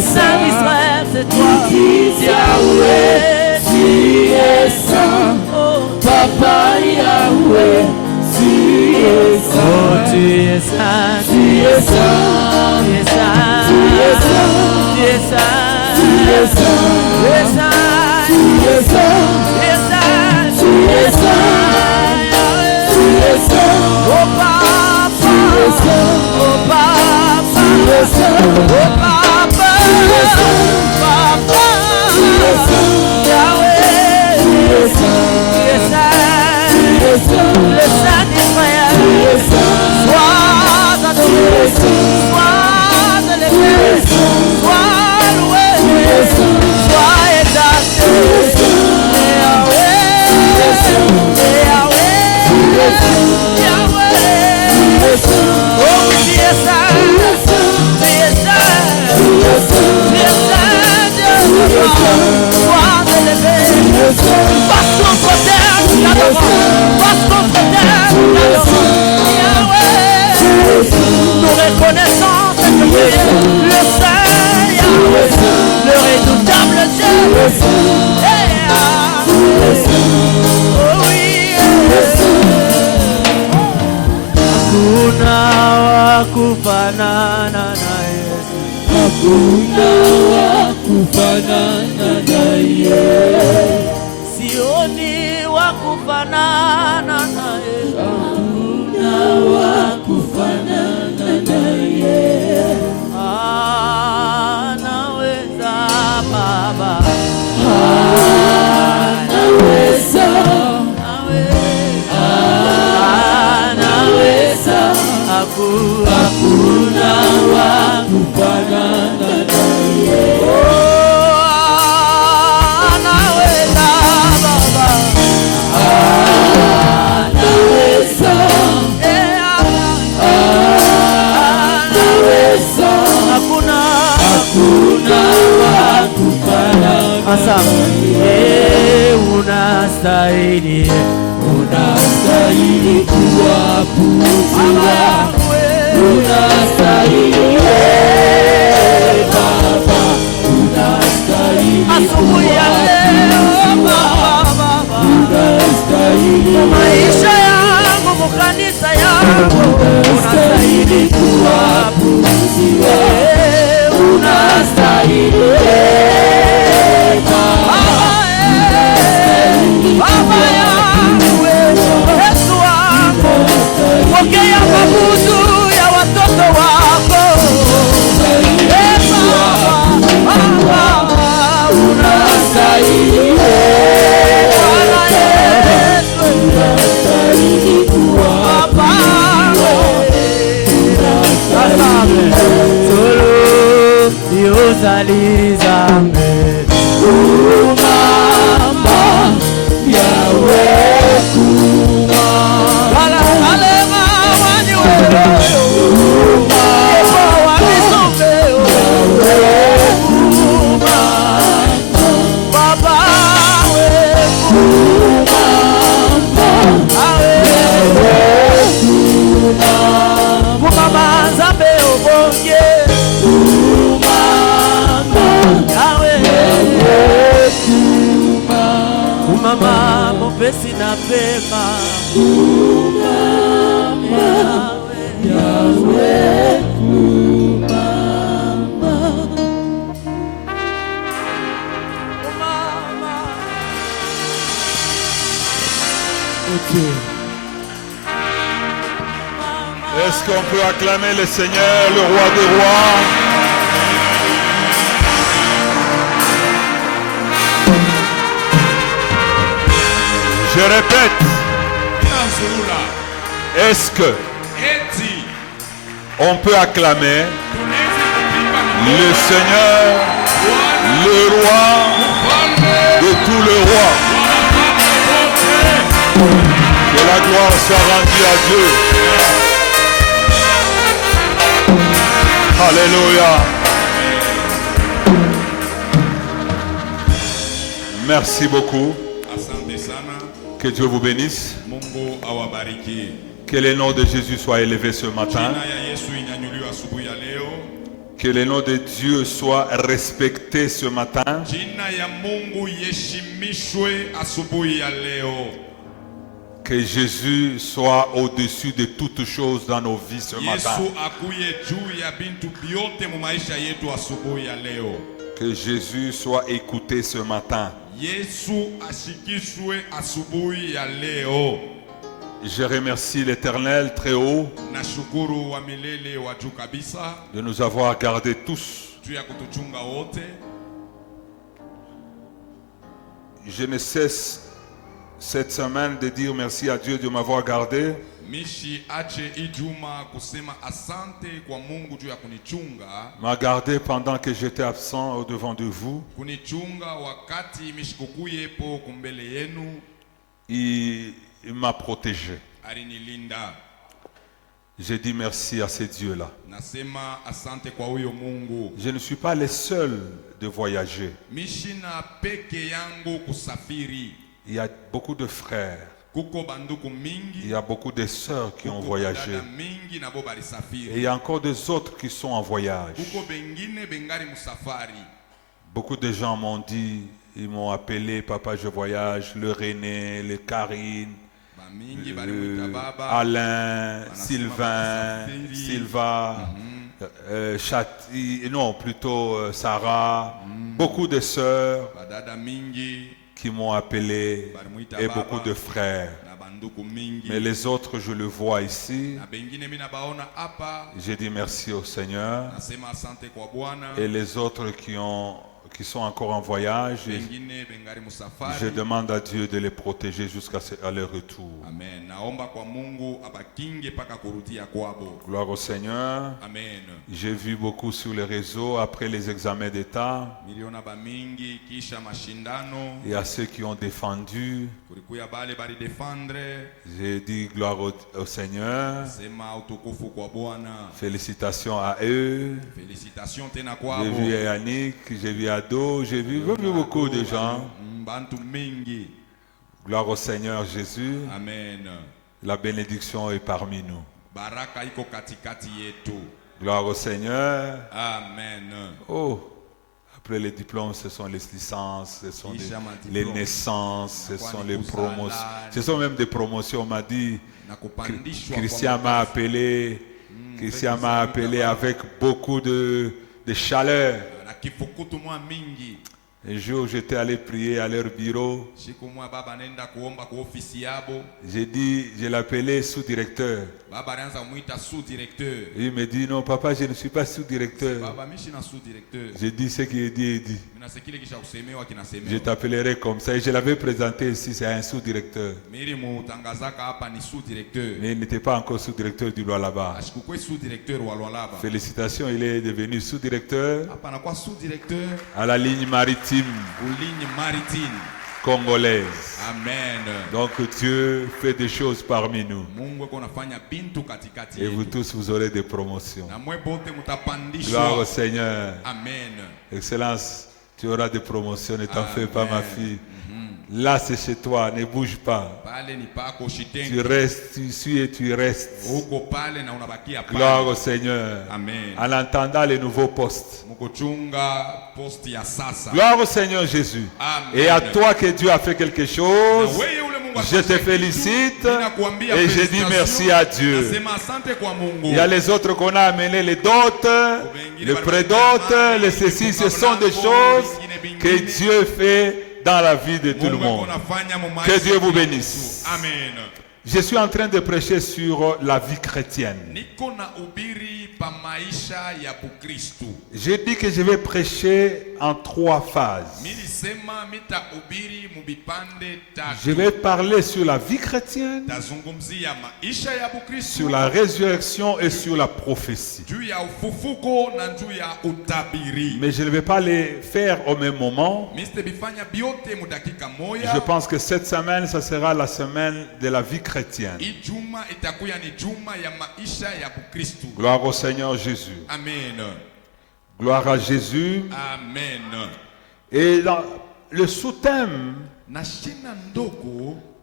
Saint d'Israël, c'est toi. Yahweh, tu es saint. Papa Yahweh, tu es saint. Oh, tu es saint, tu es saint, tu es saint, tu es saint, tu es saint, tu es saint, tu es saint, tu es saint, tu es saint, oh Papa, tu es saint, oh Papa, tu es saint, oh Papa, tu es saint, Papa, tu es saint, Yahweh, tu es saint, tu es saint, tu es saint, le Saint d'Israël, tu es saint, sois adoré, sois élevé, sois loué, sois exalté, Yahweh, Yahweh, Yahweh, oh tu es saint, tu es saint, tu es saint, Dieu, sois élevé, passe contre terre, passe contre terre, Yahweh, nous reconnaissons que tu es le Saint Yahweh, le redoutable Dieu, oh oui, hakuna wa kufanana na Yesu, hakuna wa kufanana na Yesu, sioni wa kufanana na Yesu, hakuna wa kufanana na Yesu, anaweza Baba, anaweza, anaweza, hakuna wa kufanana na Yesu, anaweza Baba, anaweza, anaweza, hakuna wa kufanana. Unastahili, unastahili kuabudiwa, unastahili Baba, unastahili asubuhi ya leo Baba, unastahili maisha yangu, mukanisa yangu, unastahili kuabudiwa, unastahili Baba yangu, Yesu wangu, pokea mabudu ya watoto wako. Baba, unastahili Bwana Yesu, unastahili kuabudiwa. Solo Dios alizame kumama Yahweh kumama alema wanywewe kumama wamisomeo Yahweh kumama Baba we kumama Yahweh kumama Nzambe obonge Mama mopesi na pema Yahweh kumama Est-ce qu'on peut acclamer le Seigneur, le roi des rois? Je répète, est-ce que on peut acclamer le Seigneur, le roi de tous les rois? Que la gloire soit rendue à Dieu. Alléluia. Merci beaucoup. Que Dieu vous bénisse. Que le nom de Jésus soit élevé ce matin. Que le nom de Dieu soit respecté ce matin. Jina ya Mungu yeshimishwe asubuhi ya leo. Que Jésus soit au-dessus de toutes choses dans nos vies ce matin. Yesu akuye juu ya bintu byote mu maisha yetu asubuhi ya leo. Que Jésus soit écouté ce matin. Yesu ashikishwe asubuhi ya leo. Je remercie l'Éternel très haut Nashukuru wa milele wa juu kabisa de nous avoir gardés tous. juu ya kutuchunga wote. Je ne cesse cette semaine de dire merci à Dieu de m'avoir gardé. Mishi ache ijuma kusema asante kwa Mungu juu ya kunichunga. M'a gardé pendant que j'étais absent au devant de vous. Kunichunga wakati mishikukuyepo kumbele yenu. Il m'a protégé. Alinilinda. J'ai dit merci à ces dieux-là. Nasema asante kwa huyo Mungu. Je ne suis pas le seul de voyager. Mishina peke yangu kusafiri. Il y a beaucoup de frères. Kuko banduku mingi. Il y a beaucoup de sœurs qui ont voyagé. Mingi na bo balisafiri. Et il y a encore des autres qui sont en voyage. Kuko bengine bengari musafari. Beaucoup de gens m'ont dit, ils m'ont appelé, papa je voyage, le René, le Karine, Alain, Sylvain, Sylva, non plutôt Sarah, beaucoup de sœurs qui m'ont appelé et beaucoup de frères. Mais les autres, je le vois ici. J'ai dit merci au Seigneur. Et les autres qui sont encore en voyage, je demande à Dieu de les protéger jusqu'à leur retour. Amen. Naomba kwa Mungu abakinge paka kurudia kwabo. Gloire au Seigneur. Amen. J'ai vu beaucoup sur les réseaux après les examens d'État. Miliona bamingi kisha mashindano. Et à ceux qui ont défendu. Kulikuya bale bali defendre. J'ai dit gloire au Seigneur. Sema utukufu kwa Bwana. Félicitations à eux. Félicitations tena kwabo. J'ai vu Yannick, j'ai vu Ado, j'ai vu beaucoup de gens. Bantu mingi. Gloire au Seigneur Jésus. Amen. La bénédiction est parmi nous. Baraka iko katikati yetu. Gloire au Seigneur. Amen. Oh, après les diplômes, ce sont les licences, ce sont les naissances, ce sont les promotions. Ce sont même des promotions. On m'a dit, Christian m'a appelé avec beaucoup de chaleur. Un jour, j'étais allé prier à leur bureau. J'ai dit, je l'appelais sous-directeur. Il me dit, non, papa, je ne suis pas sous-directeur. J'ai dit ce qu'il dit et dit. Je t'appellerai comme ça. Et je l'avais présenté ici, c'est un sous-directeur. Mais il n'était pas encore sous-directeur du loi là-bas. Félicitations, il est devenu sous-directeur à la ligne maritime congolaise. Amen. Donc Dieu fait des choses parmi nous. Et vous tous, vous aurez des promotions. Gloire au Seigneur. Amen. Excellence, tu auras des promotions, ne t'en fais pas ma fille. Là c'est chez toi, ne bouge pas. Tu restes, tu suis et tu restes. Gloire au Seigneur. Amen. En entendant les nouveaux postes. Gloire au Seigneur Jésus. Amen. Et à toi que Dieu a fait quelque chose, je te félicite et je dis merci à Dieu. Il y a les autres qu'on a amenés, les dots, les prédotes, les ceci, ce sont des choses que Dieu fait dans la vie de tout le monde. Que Dieu vous bénisse. Amen. Je suis en train de prêcher sur la vie chrétienne. J'ai dit que je vais prêcher en 3 phases. Je vais parler sur la vie chrétienne, sur la résurrection et sur la prophétie. Mais je ne vais pas les faire au même moment. Je pense que cette semaine, ça sera la semaine de la vie chrétienne. Gloire au Seigneur Jésus. Amen. Gloire à Jésus. Amen. Et dans le sous-thème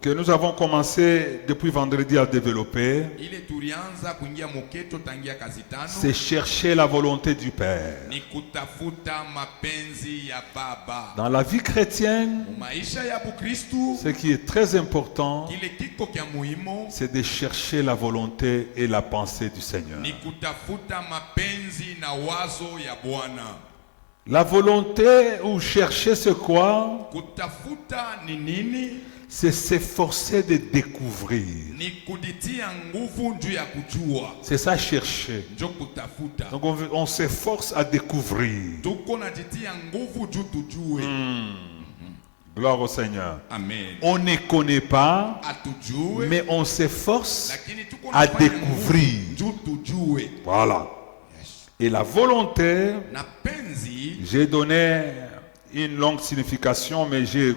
que nous avons commencé depuis vendredi à développer, ile tulianza kuingia moketo tangia kazi tano, c'est chercher la volonté du Père. ni kutafuta mapenzi ya Baba. Dans la vie chrétienne, Maisha ya Bukristu, ce qui est très important, kile kiko kya muhimu c'est de chercher la volonté et la pensée du Seigneur. ni kutafuta mapenzi na wazo ya Bwana. La volonté ou chercher c'est quoi? Kutafuta ni nini? C'est s'efforcer de découvrir. Ni kuditia nguvu juu ya kujua. C'est ça chercher. Njo kutafuta. Donc on s'efforce à découvrir. Tuko najitia nguvu juu tujue. Gloire au Seigneur. Amen. On ne connaît pas, Atujue, mais on s'efforce lakini tuko à nafanya découvrir. nguvu juu tujue. Voilà. Yes. Et la volonté, Na penzi, j'ai donné une longue signification, mais j'ai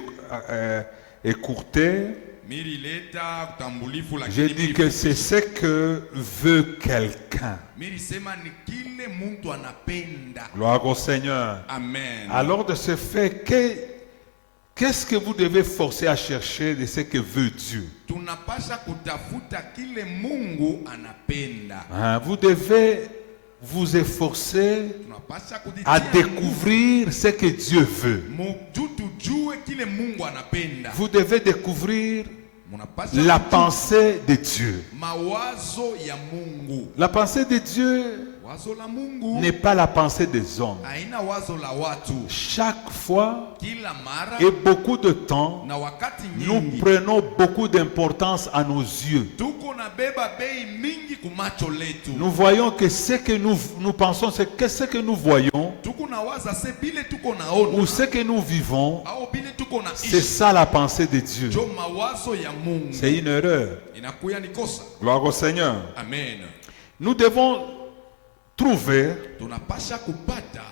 écourté. mirileta kutambulifu J'ai lakini dit que c'est ce que veut quelqu'un. milisema ni kile mtu anapenda. Gloire au Seigneur. Amen. Alors de ce fait, qu'est-ce que vous devez forcer à chercher de ce que veut Dieu? Tunapasha kutafuta kile Mungu anapenda. Hein, vous devez vous efforcer Tunapasha à kuditia découvrir ce que Dieu veut. juu tujue kile Mungu anapenda. Vous devez découvrir Munapasha la kujua pensée de Dieu. mawazo ya Mungu. La pensée de Dieu Wazo la Mungu n'est pas la pensée des hommes. haina wazo la watu. Chaque fois Kila mara et beaucoup de temps, na wakati nous nyingi prenons beaucoup d'importance à nos yeux. tuko na beba bei mingi kumacho letu. Nous voyons que ce que nous pensons, c'est que ce que nous voyons Tuko na waza se bile tuko naona ou ce que nous vivons, au bile tuko na c'est ishi. ça la pensée de Dieu. Jo mawazo ya Mungu. C'est une erreur. Inakuya ni kosa. Gloire au Seigneur. Amen. Nous devons trouver Tunapasha kupata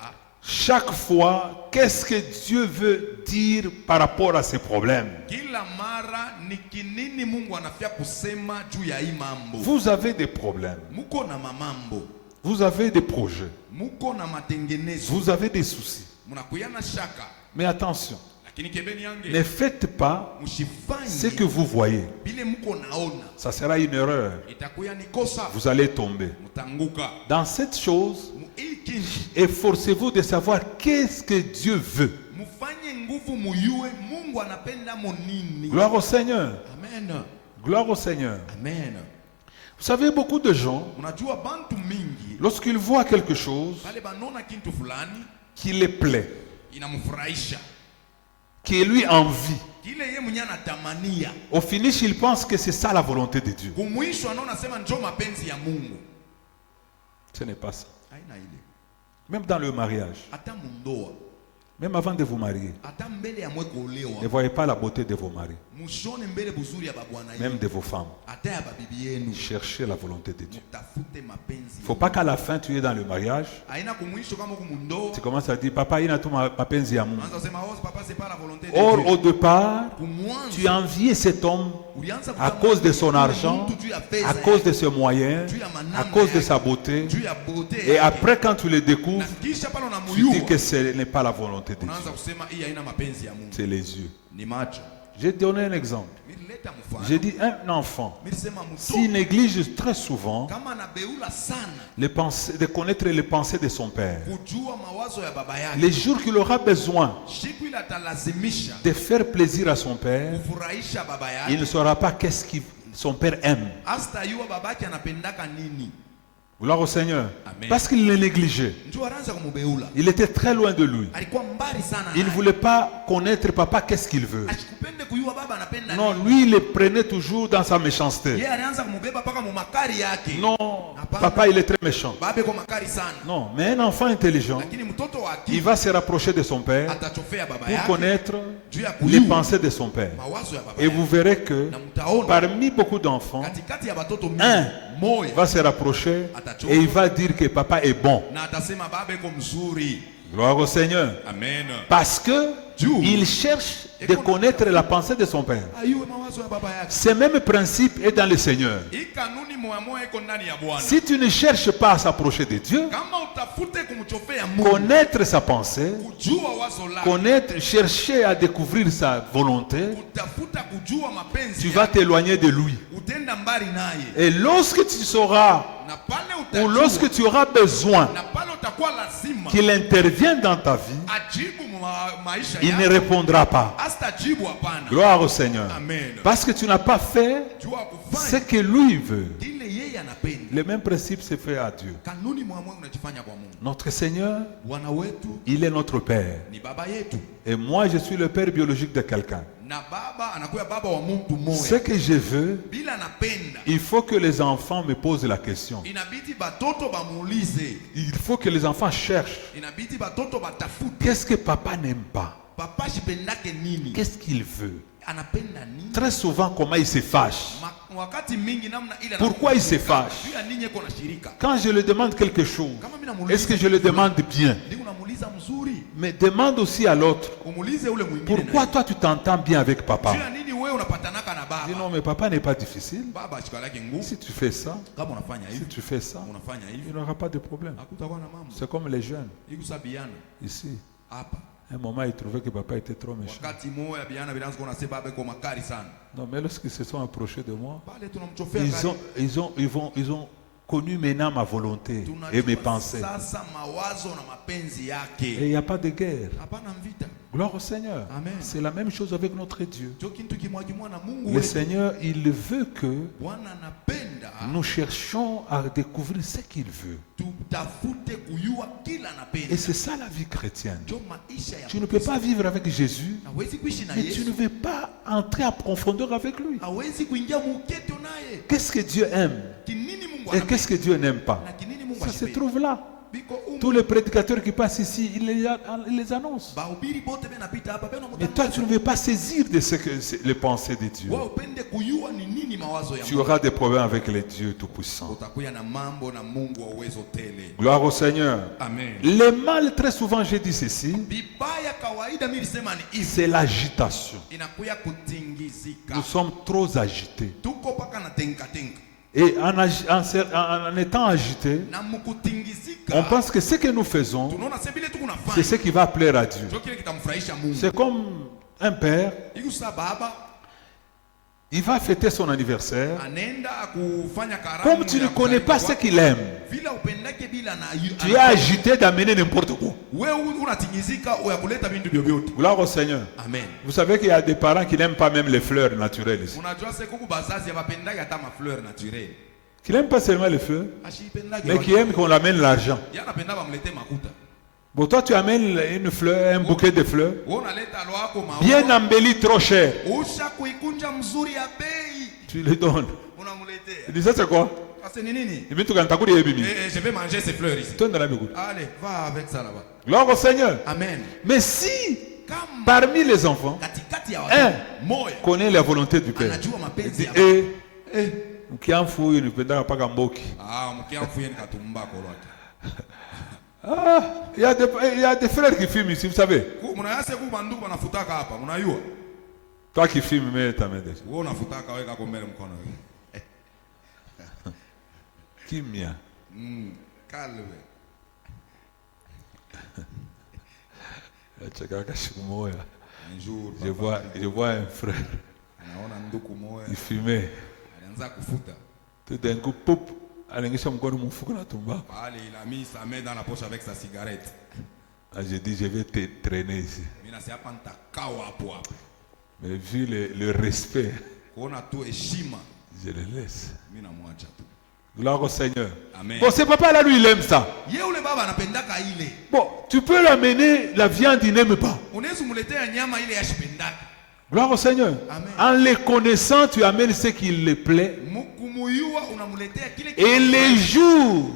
chaque fois qu'est-ce que Dieu veut dire par rapport à ces problèmes. kila mara ni kinini Mungu anafia kusema juu ya hii mambo. Vous avez des problèmes, Muko na mamambo, vous avez des projets, muko na matengenezo, vous avez des soucis. munakuya na shaka, Mais attention, lakini kebeni yange ne faites pas ce que mushifanyi vous voyez. bile muko naona, Ça sera une erreur. itakuya ni kosa, Vous allez tomber. mutanguka. Dans cette chose, Muiki efforcez-vous de savoir qu'est-ce que Dieu veut. mufanye nguvu muyue Mungu anapenda monini. Gloire au Seigneur. Amen. Gloire au Seigneur. Amen. Vous savez, beaucoup de gens, Unajua bantu mingi lorsqu'ils voient quelque chose pale banona kintu fulani qui les plaît, inamfurahisha, qui lui envie, kile ye mwenye anatamania, au finish, ils pensent que c'est ça la volonté de Dieu. kumwisho anaona sema njo mapenzi ya Mungu. Ce n'est pas ça. Haina ile. Même dans le mariage, Hata mundoa, même avant de vous marier, hata mbele ya mwe ne kuolewa, voyez pas la beauté de vos maris, mushone mbele buzuri ya babwana même yenu, de vos femmes. hata ya babibi yenu. Cherchez la volonté de Dieu. Mutafute mapenzi. Il ne faut pas qu'à la fin, tu es dans le mariage, Haina kumwisho kama kumundoa. tu commences à dire, papa, il a tout mapenzi à moi. Unaanza kusema oh papa c'est pas la volonté de Or, Dieu. au départ, Kumwanzo, tu enviais cet homme ulianza à kutamani cause de son yule argent, mtu juu ya pesa à cause yake, de ses moyens, juu ya manamna à cause de yake, sa beauté. juu ya bote Et yake. après, quand tu le Na découvres, kisha pale tu dis unamuyua que ce n'est pas la volonté de Dieu. unaanza kusema hii haina mapenzi ya Mungu, C'est les yeux. ni macho. J'ai donné un exemple. Milileta mfano. J'ai dit un enfant, Milisema s'il mtoto néglige très souvent kama anabeula sana de connaître les pensées de son père, kujua mawazo ya baba yake, les jours qu'il aura besoin siku ile atalazimisha de faire plaisir à son père, kufurahisha baba il ne yake, saura pas qu'est-ce que son père aime. hasta yua baba yake anapendaka nini. Gloire au Seigneur. Amen. Parce qu'il le négligeait. Ndio anaanza kumubeula, Il était très loin de lui. alikuwa mbali sana Il ne naye. voulait pas connaître papa qu'est-ce qu'il veut. Asikupende kuyua baba anapenda Non, nini. lui, il le prenait toujours dans sa méchanceté. Yeye alianza kumubeba paka mu makari yake. Non, papa, il est très méchant. Babe kwa makari sana. Non, mais un enfant intelligent, Lakini mtoto wa il akili va se rapprocher de son père atachofea baba pour yake connaître juu ya les kuyua pensées de son père. mawazo ya baba Et yake. vous verrez que Na mtaona parmi beaucoup d'enfants, katikati ya batoto mingi un moya va se rapprocher et il va dire que papa est bon. na atasema baba iko mzuri. Gloire au Seigneur. Amen. Parce que il cherche de connaître la pensée de son Père. Ce même principe est dans le Seigneur. Si tu ne cherches pas à s'approcher de Dieu, connaître sa pensée, chercher à découvrir sa volonté, tu vas t'éloigner de lui. Et lorsque tu sauras, ou lorsque tu auras besoin qu'il intervienne dans ta vie, il ne répondra pas. Gloire au Seigneur. Parce que tu n'as pas fait ce que lui veut. Le même principe se fait à Dieu. Notre Seigneur, il est notre Père. Et moi, je suis le père biologique de quelqu'un. Ce que je veux, il faut que les enfants me posent la question. Il faut que les enfants cherchent. Qu'est-ce que papa n'aime pas? Qu'est-ce qu'il veut? Très souvent, comment il se fâche? Pourquoi il se fâche? Quand je lui demande quelque chose, est-ce que je le demande bien? Mais demande aussi à l'autre, pourquoi toi tu t'entends bien avec papa? Dis non, mais papa n'est pas difficile. Si tu fais ça, il n'y aura pas de problème. C'est comme les jeunes. Ici, à un moment, ils trouvaient que papa était trop méchant. Non, mais lorsqu'ils se sont approchés de moi, ils ont connu maintenant ma volonté et mes pensées. Et il n'y a pas de guerre. Gloire au Seigneur. C'est la même chose avec notre Dieu. Le Seigneur, il veut que nous cherchions à découvrir ce qu'il veut. Et c'est ça la vie chrétienne. Tu ne peux pas vivre avec Jésus, mais tu ne veux pas entrer en profondeur avec lui. Qu'est-ce que Dieu aime et qu'est-ce que Dieu n'aime pas? Ça se trouve là. Tous les prédicateurs qui passent ici, ils les annoncent. Mais toi, tu ne veux pas saisir de ce que les pensées de Dieu. Tu auras des problèmes avec les dieux tout-puissants. Gloire au Seigneur. Amen. Le mal, très souvent, j'ai dit ceci, c'est l'agitation. Nous sommes trop agités. Et en étant agités, on pense que ce que nous faisons, c'est ce qui va plaire à Dieu. C'est comme un père, il va fêter son anniversaire. Comme tu ne connais pas ce qu'il aime, tu es agité d'amener n'importe quoi. Gloire au Seigneur. Amen. Vous savez qu'il y a des parents qui n'aiment pas même les fleurs naturelles ici. Qui n'aiment pas seulement les fleurs, mais qui aiment qu'on amène l'argent. Bon, toi tu amènes une fleur, un bouquet de fleurs, bien embelli, trop cher. Tu le donnes. Il dit ça c'est quoi? Je vais manger ces fleurs ici. Allez, va avec ça là-bas. Gloire au Seigneur. Amen. Mais si parmi les enfants, un connaît la volonté du Père, il dit, il y a des frères qui filment ici, vous savez. Toi qui filmes, mets ta main dessus. Kimia. Calme. Un jour, je vois un frère. Il fumait. Tout d'un coup, poup. Il a mis sa main dans la poche avec sa cigarette. J'ai dit, je vais te traîner ici. Mais vu le respect, je le laisse. Gloire au Seigneur. Amen. Bon, ce papa-là, lui, il aime ça. Bon, tu peux l'amener, la viande, il n'aime pas. Gloire au Seigneur. Amen. En les connaissant, tu amènes ce qui le plaît. Et les jours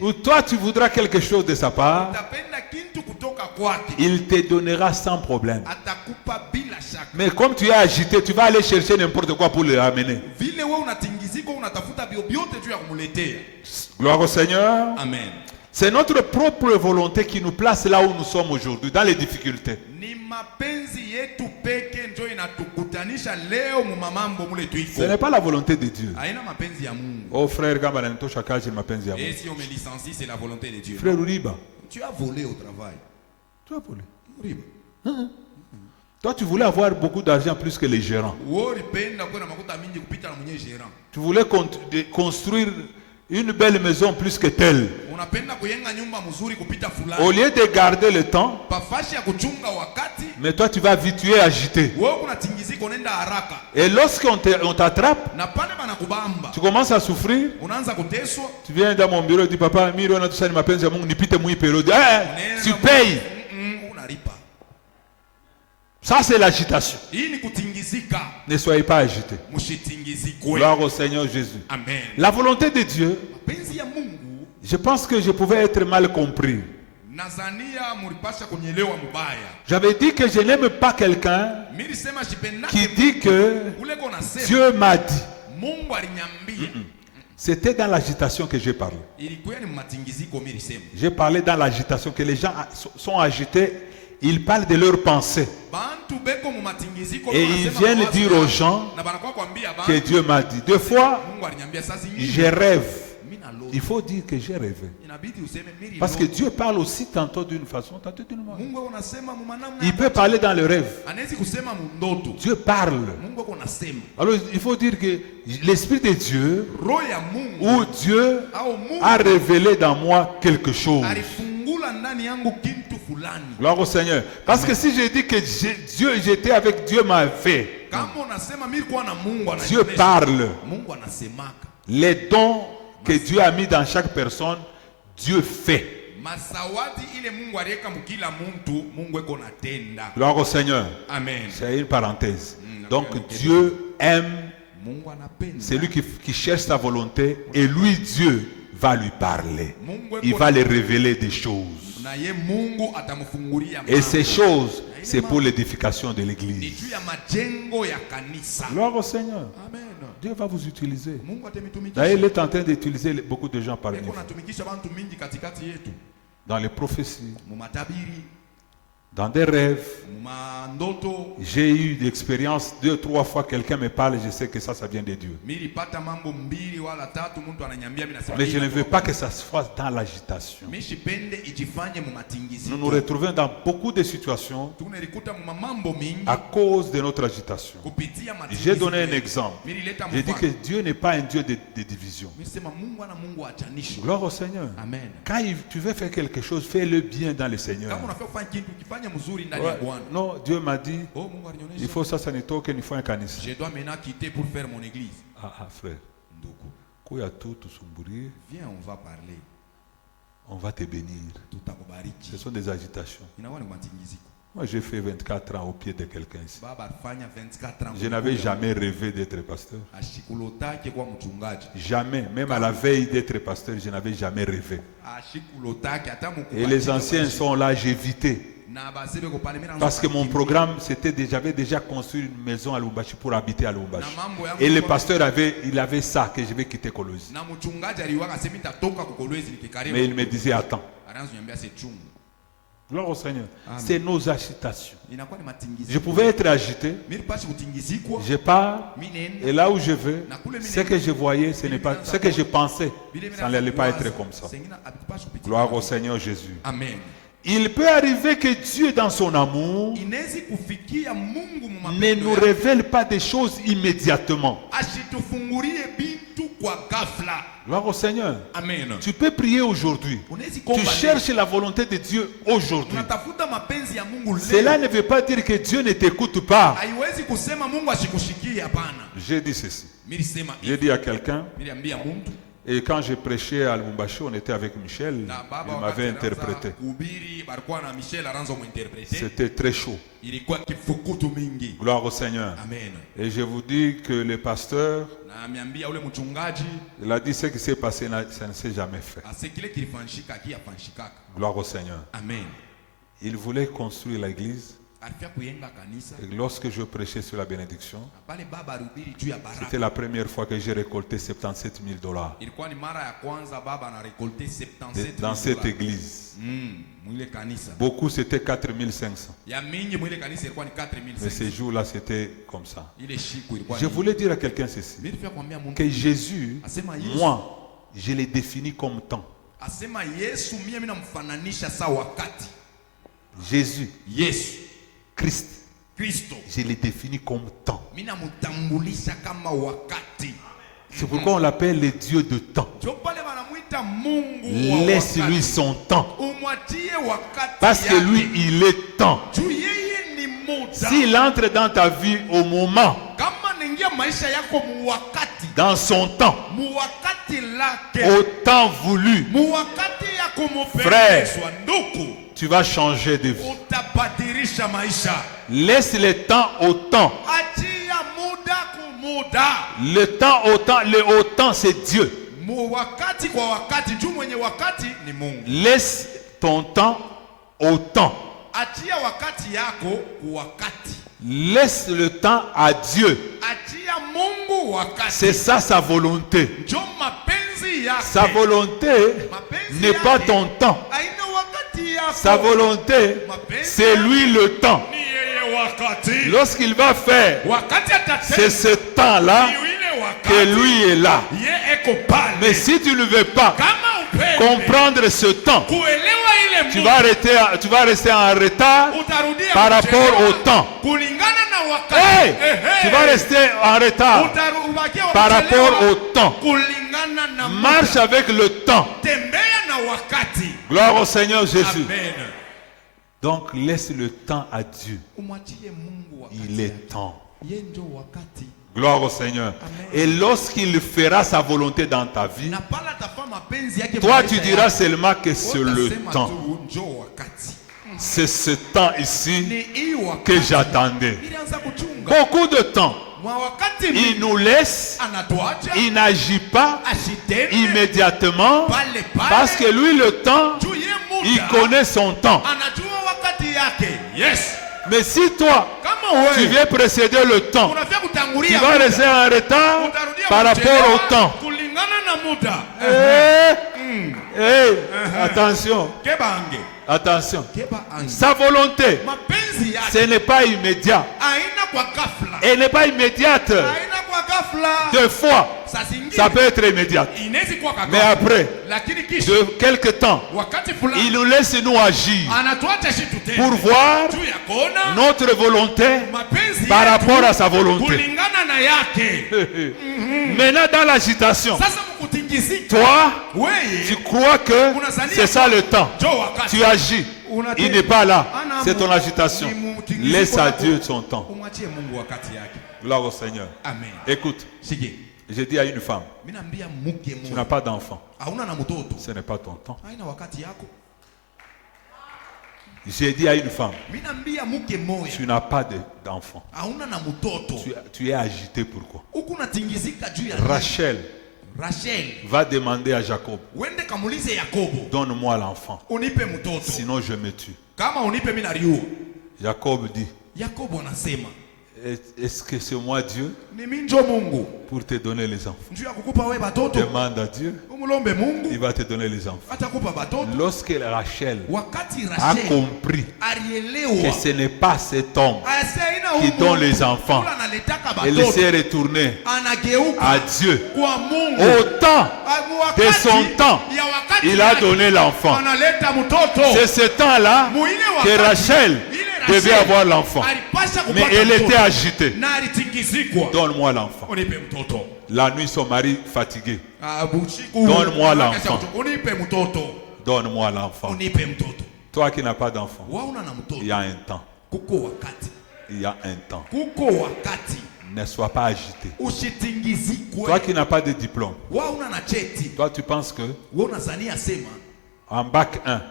où toi, tu voudras quelque chose de sa part, il te donnera sans problème. Mais comme tu es agité, tu vas aller chercher n'importe quoi pour le ramener. Vile wewe unatingizika unatafuta vyovyote juu ya kumletea. Gloire au Seigneur. Amen. C'est notre propre volonté qui nous place là où nous sommes aujourd'hui, dans les difficultés. Ni mapenzi yetu peke ndio inatukutanisha leo mu mamambo mule tuiko. Ce n'est pas la volonté de Dieu. Haina mapenzi ya Mungu. Oh frère, kama nanitosha kazi mapenzi ya Et Mungu. si on me licencie, c'est la volonté de Dieu. Frère Uriba, Tu as volé au travail. tu as volé. Uriba. Toi, tu voulais avoir beaucoup d'argent plus que les gérants. Ulipenda kuwa na makuta mingi kupita na mwenye gérant. Tu voulais construire une belle maison plus que telle. Unapenda kujenga nyumba mzuri kupita fulani. Au lieu de garder le temps, Pafashi ya kuchunga wakati. mais toi, tu vas vite, tu es agité. Wewe unatingizika unaenda haraka. Et lorsqu'on t'attrape, Na pale banakubamba. tu commences à souffrir. Unaanza kuteswa. Tu viens dans mon bureau et dis, papa, miro na tusani mapenzi ya Mungu nipite mui période. Tu payes. Unalipa. Ça, c'est l'agitation. Hii ni kutingizika. Ne soyez pas agité. Mshitingizikwe. Gloire au Seigneur Jésus. Amen. La volonté de Dieu, Mapenzi ya Mungu. je pense que je pouvais être mal compris. Nazania mulipasha kunyelewa mubaya. J'avais dit que je n'aime pas quelqu'un Milisema shipendake qui dit que ule kona sema Dieu m'a dit. Mungu aliniambia. C'était dans l'agitation que j'ai parlé. Ilikuwa ni matingiziko milisema. J'ai parlé dans l'agitation, que les gens sont agités, ils parlent de leurs pensées. Bantu beko mu matingiziko Et ils viennent dire aux gens na banakuwa kwambia que bantu Dieu m'a dit. Deux fois, Mungu aliniambia saa zingine je rêve. mimi na lo. Il faut dire que j'ai rêvé. Inabidi useme mimi Parce que Dieu parle aussi tantôt d'une façon, tantôt d'une autre. Mungu unasema mu manamna. Il peut parler dans le rêve. Anaweza kusema mu ndoto. Dieu parle. Mungu unasema. Alors il faut dire que l'Esprit de Dieu, Roho ya Mungu ou Dieu au Mungu a révélé dans moi quelque chose. alifungula ndani yangu kitu fulani. Gloire au Seigneur. Parce que si je dis que j'étais avec Dieu m'a fait, Kama unasema mimi nilikuwa na Mungu Dieu ananionyesha. parle. Mungu anasemaka. Les dons que Dieu a mis dans chaque personne, Dieu fait. Masawati ile Mungu aliweka mkila mtu, Mungu eko natenda. Gloire au Seigneur. Amen. C'est une parenthèse. Donc Dieu aime Mungu anapenda. celui qui cherche sa volonté et lui, Dieu, va lui parler. Mungu Il eko va lui révéler des choses. na ye Mungu atamfungulia Et ces choses, c'est pour l'édification de ni l'église. juu ya majengo ya kanisa. Gloire au Seigneur. Amen. Dieu va vous utiliser. Mungu atamitumikisha. D'ailleurs, il est en train d'utiliser beaucoup de gens parmi Eko vous. natumikisha bantu mingi katikati yetu. Dans les prophéties, Mu matabiri, dans des rêves. mu mandoto. J'ai eu d'expérience 2-3 fois, quelqu'un me parle, je sais que ça vient de Dieu. Nilipata mambo mbili wala tatu mtu ananiambia mimi nasema. Mais je ne veux pas que ça se fasse dans l'agitation. Mimi sipende ijifanye mu matingiziko. Nous nous retrouvons dans beaucoup de situations Tunalikuta mu mambo mingi à cause de notre agitation. kupitia matingiziko. J'ai donné un exemple. Nilileta J'ai dit mfano. que Dieu n'est pas un Dieu de division. Mimi sema Mungu ana Mungu achanisho. Gloire au Seigneur. Amen. Quand tu veux faire quelque chose, fais-le bien dans le Seigneur. Kama unafaa kufanya kitu kifanye mzuri ndani ya Ouais. Bwana. Non, Dieu m'a dit, Oh Mungu alinionyesha. il faut ça, ça n'est token, il faut un canisse. Je dois maintenant quitter pour faire mon église. Ah, frère. Ndugu, Kuya tout, Tusumburi, viens on va parler. on va te bénir. Tutakubariki. Ce sont des agitations. Inakuwa ni matingiziko. Moi, j'ai fait 24 ans au pied de quelqu'un ici. Baba alifanya 24 ans. Je n'avais jamais rêvé d'être pasteur. Ashikulotake kwa mchungaji. Jamais. Même à la veille d'être pasteur, je n'avais jamais rêvé. Ashikulotake hata Et les anciens sont là, j'évitais. na basebe ko pale mina. Parce que mon programme, j'avais déjà construit une maison à Lubumbashi pour habiter à Lubumbashi. Et le pasteur il avait ça, que je vais quitter Kolwezi. Na mchungaji aliwaka sema nitatoka ku Kolwezi nikikaribu. Mais il me disait, attends. Anaanza niambia c'est chungu. Gloire au Seigneur. Amen. C'est nos agitations. Inakuwa ni matingiziko. Je pouvais être agité. Mimi pashi kutingizikwa. Je pars. Mimi nenda. Et là où je vais, ce que je voyais, ce n'est pas ce que je pensais. Ça n'allait pas être comme ça. Gloire au Seigneur Jésus. Amen. Il peut arriver que Dieu, dans son amour, Inezi kufikia Mungu mu ne mapendo nous yake. révèle pas des choses immédiatement. Ashitufungulie bintu kwa ghafla. Gloire au Seigneur. Amen. Tu peux prier aujourd'hui. Unawezi Tu kuomba cherches la volonté de Dieu aujourd'hui. unatafuta mapenzi ya Mungu Cela leo. ne veut pas dire que Dieu ne t'écoute pas. Haiwezi kusema Mungu asikushikie, hapana. J'ai dit ceci. Mimi sema J'ai dit à quelqu'un, niliambia mtu et quand j'ai prêché à Lubumbashi, on était avec Michel, na baba il m'avait wakati anaanza interprété. kuhubiri balikuwa na Michel Aranzo muinterprete. C'était très chaud. Ilikuwa kifukutu mingi. Gloire au Seigneur. Amen. Et je vous dis que le pasteur, Na ameambia ule mchungaji il a dit ce qui s'est passé, ça ne s'est jamais fait. asekile kilifanyika kiafanyikaka. Gloire au Seigneur. Amen. Il voulait construire l'église. Et lorsque je prêchais sur la bénédiction, c'était la première fois que j'ai récolté 77 000 $. Dans cette église. Beaucoup c'était 4 500. Mais ces jours-là c'était comme ça. Je voulais dire à quelqu'un ceci. Que Jésus, moi, je l'ai défini comme temps. Jésus, Christ, je l'ai défini comme temps. C'est pourquoi on l'appelle le Dieu de temps. Laisse-lui son temps. Parce que lui, il est temps. S'il entre dans ta vie au moment, dans son temps, au temps voulu, frère, tu vas changer de vie. Laisse le temps au temps. Le temps au temps, le haut temps c'est Dieu. Laisse ton temps au temps. Laisse le temps à Dieu. C'est ça sa volonté. Sa volonté n'est pas ton temps. Sa volonté, c'est lui le temps. Lorsqu'il va faire, c'est ce temps-là que lui est là. Mais si tu ne veux pas comprendre ce temps, tu vas rester en retard par rapport au temps. Hey, tu vas rester en retard par rapport au temps. Marche avec le temps. Gloire au Seigneur Jésus. Donc laisse le temps à Dieu. Il est temps. Gloire au Seigneur. Et lorsqu'il fera sa volonté dans ta vie, toi tu diras seulement que c'est le temps. C'est ce temps ici que j'attendais. Beaucoup de temps. Il nous laisse, il n'agit pas immédiatement parce que lui le temps, il connaît son temps. Mais si toi, tu viens précéder le temps, tu vas rester en retard par rapport au temps. Attention. Attention. Sa volonté, ce n'est pas immédiat. Elle n'est pas immédiate. Deux fois, ça peut être immédiat. Mais après, de quelque temps, il nous laisse nous agir pour voir notre volonté par rapport à sa volonté. Maintenant, dans l'agitation, toi, tu crois que c'est ça le temps. Tu agis. Il n'est pas là. C'est ton agitation. Laisse à Dieu son temps. Gloire au Seigneur. Amen. Écoute, j'ai dit à une femme, tu n'as pas d'enfant. Ce n'est pas ton temps. J'ai dit à une femme, tu n'as pas d'enfant. Tu es agité pourquoi? Rachel va demander à Jacob, donne-moi l'enfant, sinon je me tue. Jacob dit, est-ce que c'est moi Dieu pour te donner les enfants? Demande à Dieu, il va te donner les enfants. Lorsque Rachel a compris que ce n'est pas cet homme qui donne les enfants, elle s'est retournée à Dieu. Au temps de son temps, il a donné l'enfant. C'est ce temps-là que Rachel devait avoir l'enfant. Mais elle était agitée. Donne-moi l'enfant. La nuit, son mari fatigué. Donne-moi l'enfant. Donne-moi l'enfant. Toi qui n'as pas d'enfant, il y a un temps. Il y a un temps. Ne sois pas agité. Toi qui n'as pas de diplôme, toi tu penses que en bac 1,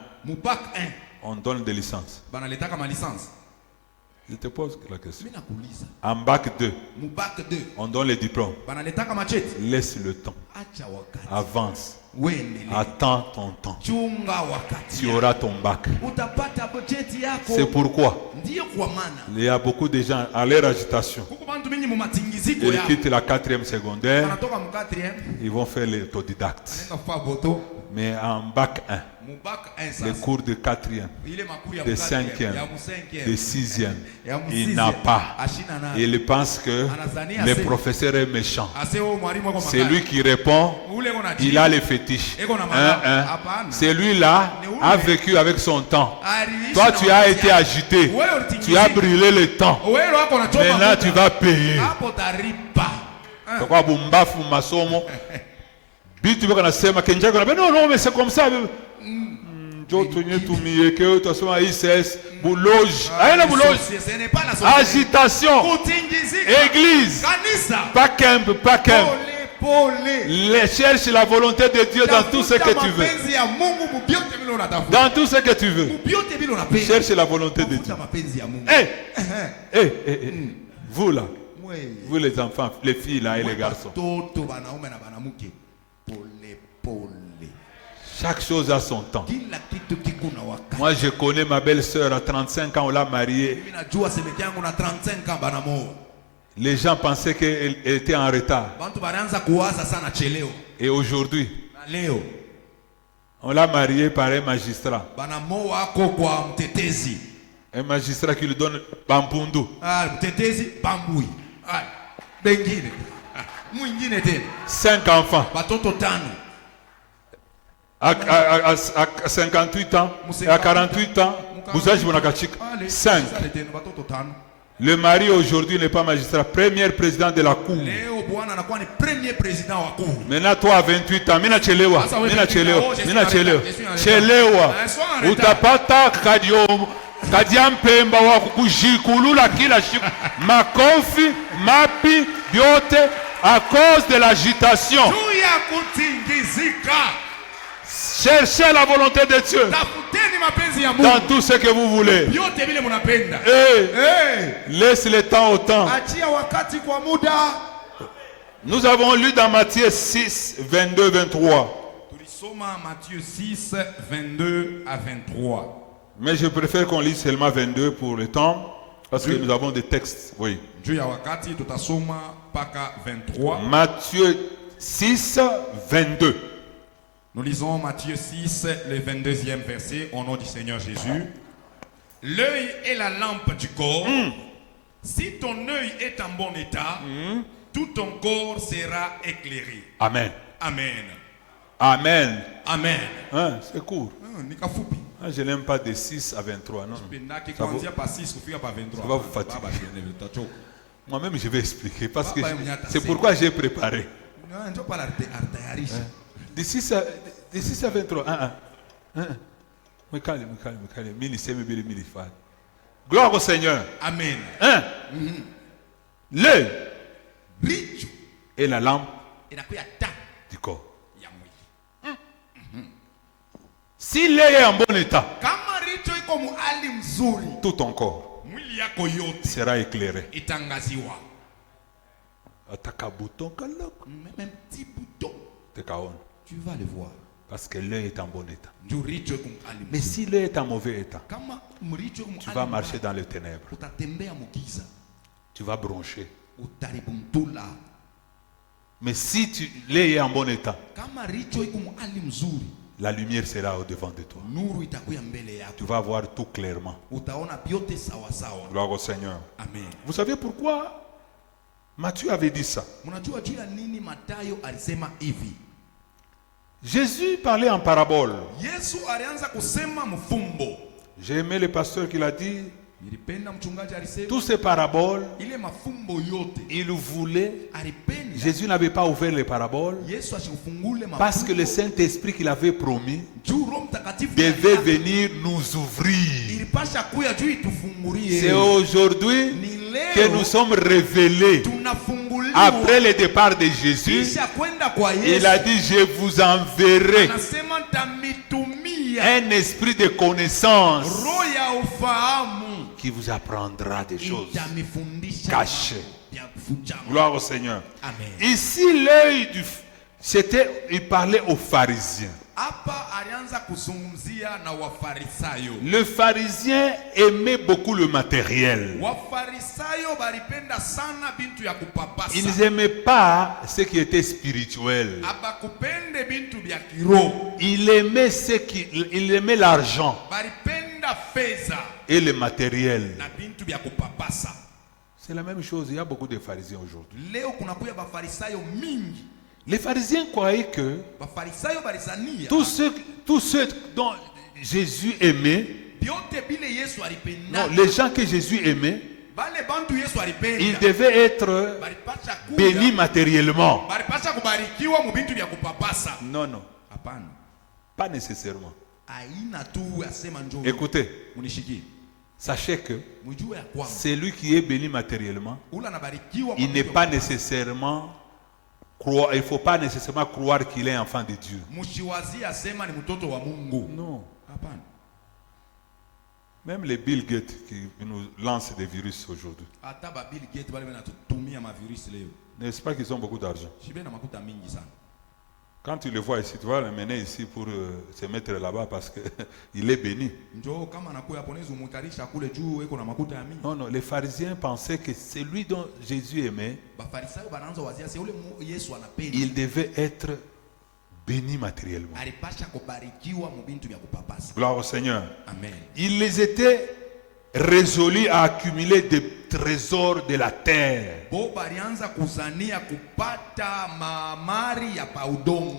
on donne des licences. Je te pose la question. En bac 2, on donne les diplômes. Laisse le temps. Avance. Attends ton temps. Tu auras ton bac. C'est pourquoi il y a beaucoup de gens à leur agitation. Ils quittent la 4e secondaire, ils vont faire l'autodidacte. Mais en bac 1, les cours de 4e, de 5e, de 6e, il n'a pas. Il pense que le professeur est méchant. C'est lui qui répond, il a les fétiches. Celui-là a vécu avec son temps. Toi, tu as été agité. Tu as brûlé le temps. Maintenant, tu vas payer. Pourquoi Bumbafu Masomo? Non, non, mais c'est comme ça. Agitation. Église. Pas camp, pas camp. Cherche la volonté de Dieu dans tout ce que tu veux. Dans tout ce que tu veux. Cherche la volonté de Dieu. Vous là. Vous les enfants, les filles là et les garçons. Chaque chose a son temps. Moi je connais ma belle-sœur à 35 ans, on l'a mariée. Les gens pensaient qu'elle était en retard. Et aujourd'hui, on l'a mariée par un magistrat. Un magistrat qui lui donne Bampundu. 5 enfants. À 58 ans, à 48 ans, 5. Le mari aujourd'hui n'est pas magistrat, premier président de la cour. Maintenant toi à 28 ans, mina chelewa. Utapata kadiampemba wa kujikulula kila siku. Makofi, mapi, biote à cause de l'agitation. Cherchez la volonté de Dieu dans tout ce que vous voulez. Laisse le temps au temps. Nous avons lu dans Matthieu 6, 22, 23. Matthieu 6, 22 à 23. Mais je préfère qu'on lise seulement 22 pour le temps, parce que nous avons des textes. Oui. Matthieu 6, 22. Nous lisons Matthieu 6, le 22e verset, au nom du Seigneur Jésus. L'œil est la lampe du corps. Si ton œil est en bon état, tout ton corps sera éclairé. Amen. Amen. Amen. Amen. Hein, c'est court. Je n'aime pas de 6 à 23. Non. Ça va vous fatiguer. Moi-même, je vais expliquer parce que c'est pourquoi j'ai préparé. De 6 à 23. Gloire au Seigneur. Amen. L'œil est la lampe du corps. Si l'œil est en bon état, tout ton corps sera éclairé. Tu vas le voir. Parce que l'œil est en bon état. Mais si l'œil est en mauvais état, tu vas marcher dans les ténèbres. Tu vas broncher. Mais si l'œil est en bon état, la lumière sera au devant de toi. Tu vas voir tout clairement. Gloire au Seigneur. Amen. Vous savez pourquoi Matthieu avait dit ça? Jésus parlait en parabole. J'ai aimé le pasteur qui l'a dit. Tous ces paraboles, il voulait. Jésus n'avait pas ouvert les paraboles parce que le Saint-Esprit qu'il avait promis devait venir nous ouvrir. C'est aujourd'hui que nous sommes révélés. Après le départ de Jésus, il a dit: je vous enverrai un esprit de connaissance qui vous apprendra des choses cachées. Gloire au Seigneur. Amen. Ici, l'œil il parlait aux pharisiens. Le pharisien aimait beaucoup le matériel. Ils n'aimaient pas ce qui était spirituel. Il aimait l'argent et le matériel. C'est la même chose, il y a beaucoup de pharisiens aujourd'hui. Les pharisiens croyaient que tous ceux dont Jésus aimait, non, les gens que Jésus aimait, ils devaient être bénis matériellement. Non, non, pas nécessairement. Écoutez, sachez que celui qui est béni matériellement, il n'est pas nécessairement croire, il ne faut pas nécessairement croire qu'il est enfant de Dieu. Non. Même les Bill Gates qui nous lancent des virus aujourd'hui. N'est-ce pas qu'ils ont beaucoup d'argent? Quand tu le vois ici, tu vas le mener ici pour se mettre là-bas parce qu'il est béni. Non, non, les pharisiens pensaient que celui dont Jésus aimait, il devait être béni matériellement. Gloire au Seigneur. Amen. Il les était résolus à accumuler des trésors de la terre.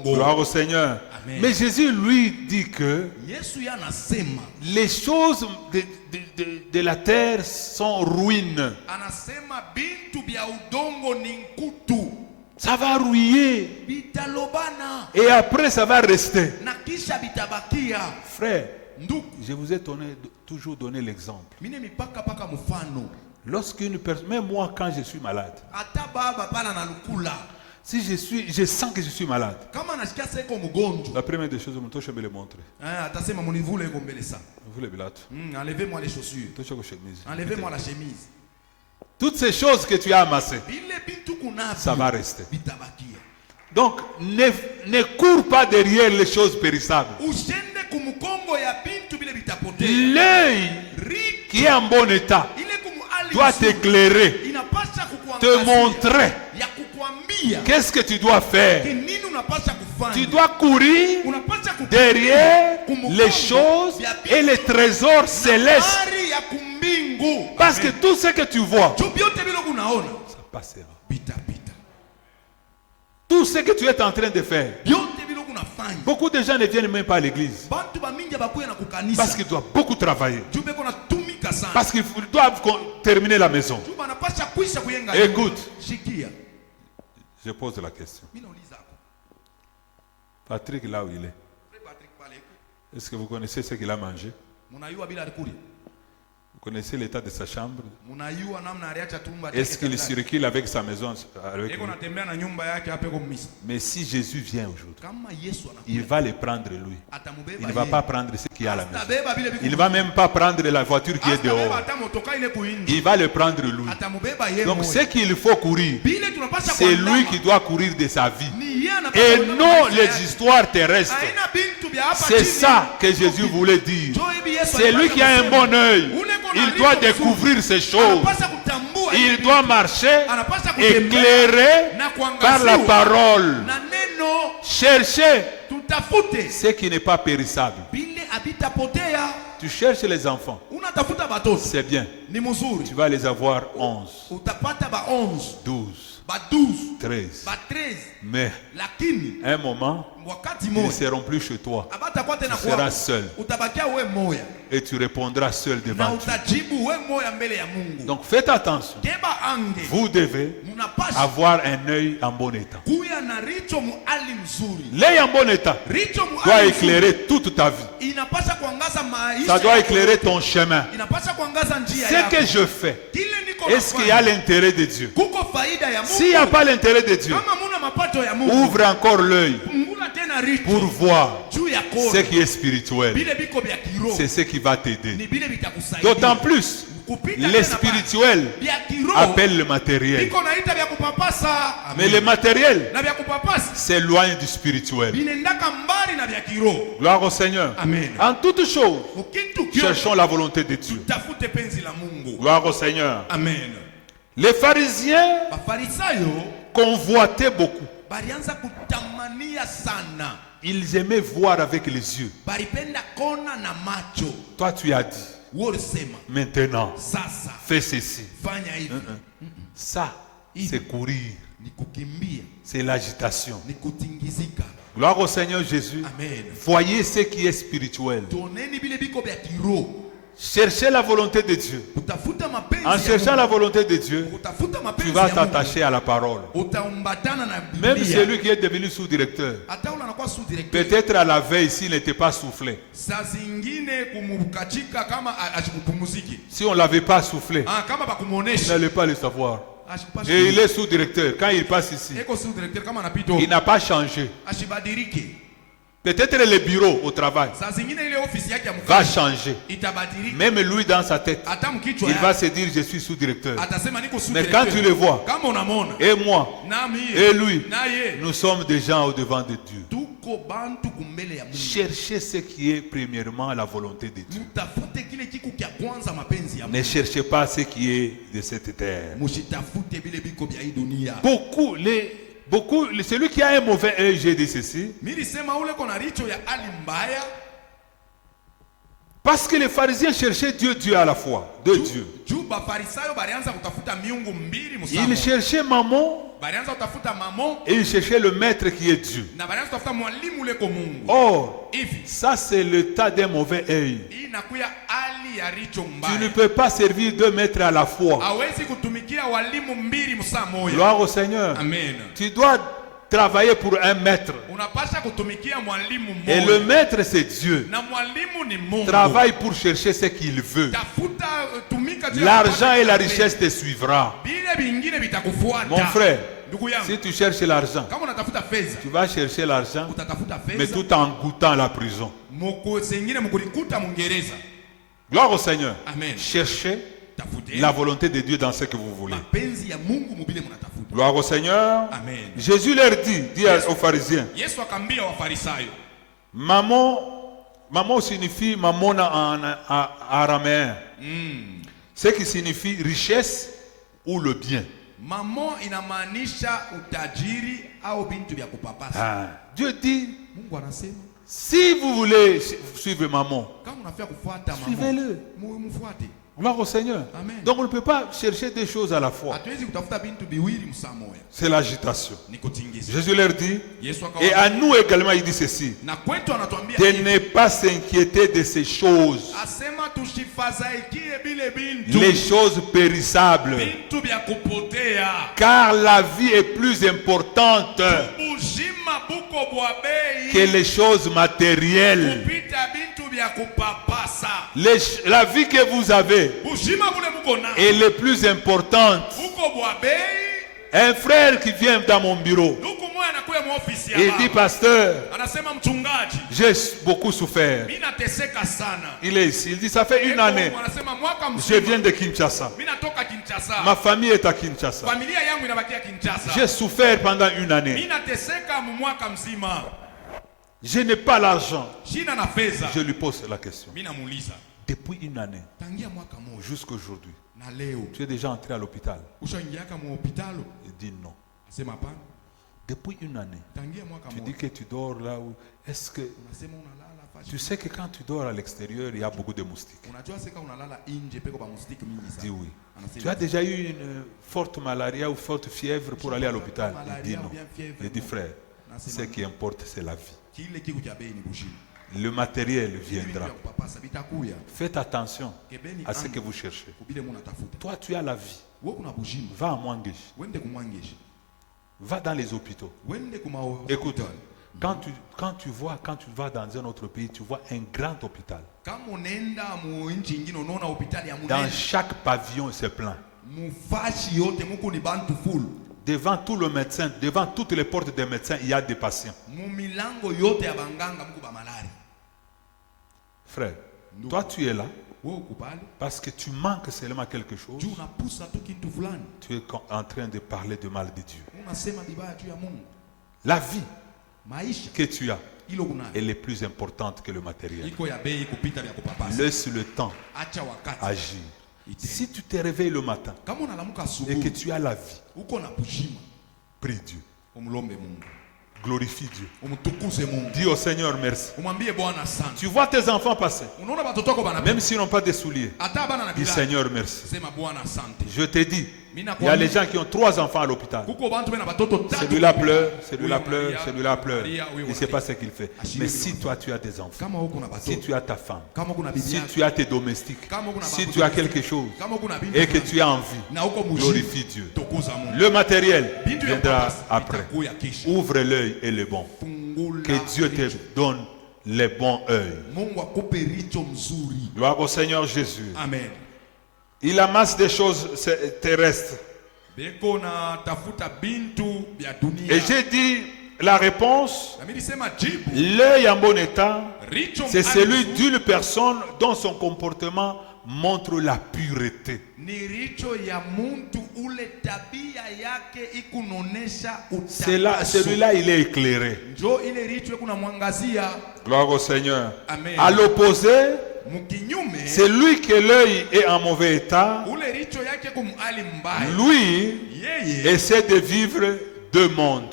Gloire au Seigneur. Amen. Mais Jésus lui dit que les choses de la terre sont ruines. Ça va rouiller. Et après ça va rester. Frère, je vous ai toujours donné l'exemple. Lorsqu'une personne, même moi quand je suis malade, si je sens que je suis malade, la première des choses, je vais le montrer. Enlevez-moi les chaussures. Enlevez-moi la chemise. Toutes ces choses que tu as amassées, ça va rester. Donc, ne cours pas derrière les choses périssables. L'œil qui est en bon état doit t'éclairer, te montrer qu'est-ce que tu dois faire. Tu dois courir derrière les choses et les trésors célestes. Parce que tout ce que tu vois, ça passera. Tout ce que tu es en train de faire, beaucoup de gens ne viennent même pas à l'église parce qu'ils doivent beaucoup travailler, parce qu'ils doivent terminer la maison. Écoute, je pose la question. Patrick, là où il est, est-ce que vous connaissez ce qu'il a mangé? Vous connaissez l'état de sa chambre? Est-ce qu'il circule avec sa maison avec lui? Mais si Jésus vient aujourd'hui, il va le prendre lui. Il ne va pas prendre ce qui est à la maison. Il ne va même pas prendre la voiture qui est dehors. Il va le prendre lui. Donc ce qu'il faut courir, c'est lui qui doit courir de sa vie. Et non les histoires terrestres. C'est ça que Jésus voulait dire. C'est lui qui a un bon œil. Il doit découvrir ces choses. Il doit marcher éclairé par la parole. Chercher ce qui n'est pas périssable. Tu cherches les enfants. C'est bien. Tu vas les avoir 11, 12, 13. Mais à un moment, ils ne seront plus chez toi. Tu seras seul. Et tu répondras seul devant Dieu. Donc faites attention. Vous devez avoir un œil en bon état. L'œil en bon état doit éclairer toute ta vie. Ça doit éclairer ton chemin. Ce que je fais, est-ce qu'il y a l'intérêt de Dieu? S'il n'y a pas l'intérêt de Dieu, ouvre encore l'œil pour voir ce qui est spirituel. C'est ce qui va t'aider. D'autant plus, les spirituels appellent le matériel. Mais le matériel s'éloigne du spirituel. Gloire au Seigneur. Amen. En toutes choses, cherchons la volonté de Dieu. Gloire au Seigneur. Amen. Les pharisiens convoitaient beaucoup. Ils aimaient voir avec les yeux. Toi, tu as dit, maintenant, fais ceci. Ça, c'est courir. C'est l'agitation. Gloire au Seigneur Jésus. Amen. Voyez ce qui est spirituel. Cherchez la volonté de Dieu. En cherchant la volonté de Dieu, tu vas t'attacher à la parole. Même celui qui est devenu sous-directeur, peut-être à la veille s'il n'était pas soufflé. Si on ne l'avait pas soufflé, il n'allait pas le savoir. Et il est sous-directeur. Quand il passe ici, il n'a pas changé. Peut-être le bureau au travail va changer. Même lui dans sa tête, il va se dire je suis sous-directeur. Mais quand tu le vois, et moi, et lui, nous sommes des gens au devant de Dieu. Cherchez ce qui est premièrement la volonté de Dieu. Ne cherchez pas ce qui est de cette terre. Beaucoup, celui qui a un mauvais œil, j'ai dit ceci. Parce que les pharisiens cherchaient Dieu à la fois. Deux dieux. Ils cherchaient maman. Et ils cherchaient le maître qui est Dieu. Or, ça c'est le tas d'un mauvais œil. Tu ne peux pas servir deux maîtres à la fois. Gloire au Seigneur. Amen. Tu dois travailler pour un maître. Et le maître c'est Dieu. Travaille pour chercher ce qu'il veut. L'argent et la richesse te suivra. Mon frère, si tu cherches l'argent, tu vas chercher l'argent, mais tout en goûtant la prison. Gloire au Seigneur. Amen. Cherchez la volonté de Dieu dans ce que vous voulez. Gloire au Seigneur. Amen. Jésus leur dit aux pharisiens, maman signifie mamona en araméen, ce qui signifie richesse ou le bien. Maman inamaanisha utajiri au bintu vya kupapasa. Dieu dit, si vous voulez suivre maman, suivez-le. Gloire au Seigneur. Amen. Donc on ne peut pas chercher des choses à la fois. C'est l'agitation. Jésus leur dit, et à nous également il dit ceci, de ne pas s'inquiéter de ces choses, les choses périssables, car la vie est plus importante que les choses matérielles. La vie que vous avez est le plus importante. Un frère qui vient dans mon bureau, il dit, pasteur, j'ai beaucoup souffert. Il est ici, il dit, ça fait une année, je viens de Kinshasa. Ma famille est à Kinshasa. J'ai souffert pendant une année. Je n'ai pas l'argent. Je lui pose la question. Depuis une année jusqu'à aujourd'hui, tu es déjà entré à l'hôpital? Il dit non. Depuis une année, tu dis que tu dors là où... Est-ce que... Tu sais que quand tu dors à l'extérieur, il y a beaucoup de moustiques. Il dit oui. Tu as déjà eu une forte malaria ou forte fièvre pour aller à l'hôpital? Il dit non. Il dit frère, ce qui importe c'est la vie. Le matériel viendra. Faites attention à ce que vous cherchez. Toi, tu as la vie. Va à Mwangeji. Va dans les hôpitaux. Écoute, quand tu vas dans un autre pays, tu vois un grand hôpital. Dans chaque pavillon, c'est plein. Devant tout le médecin, devant toutes les portes des médecins, il y a des patients. Frère, toi tu es là, Parce que tu manques seulement quelque chose. Tu es en train de parler de mal de Dieu. La vie que tu as, elle est plus importante que le matériel. Laisse le temps agir. Si tu te réveilles le matin et que tu as la vie, prie Dieu. Glorifie Dieu. Dis au Seigneur merci. Tu vois tes enfants passer, même s'ils n'ont pas de souliers. Dis Seigneur merci. Je te dis, il y a les gens qui ont 3 enfants à l'hôpital. Celui-là pleure, celui-là pleure, celui-là pleure. Il ne sait pas ce qu'il fait. Mais si toi tu as des enfants, si tu as ta femme, si tu as tes domestiques, si tu as quelque chose et que tu as envie, glorifie Dieu. Le matériel viendra après. Ouvre l'œil et le bon. Que Dieu te donne les bons œils. Gloire au Seigneur Jésus. Amen. Il amasse des choses terrestres. Et j'ai dit la réponse, l'œil en bon état, c'est celui d'une personne dont son comportement montre la pureté. Celui-là, il est éclairé. Gloire au Seigneur. Amen. À l'opposé, c'est lui que l'œil est en mauvais état. Lui essaie de vivre 2 mondes.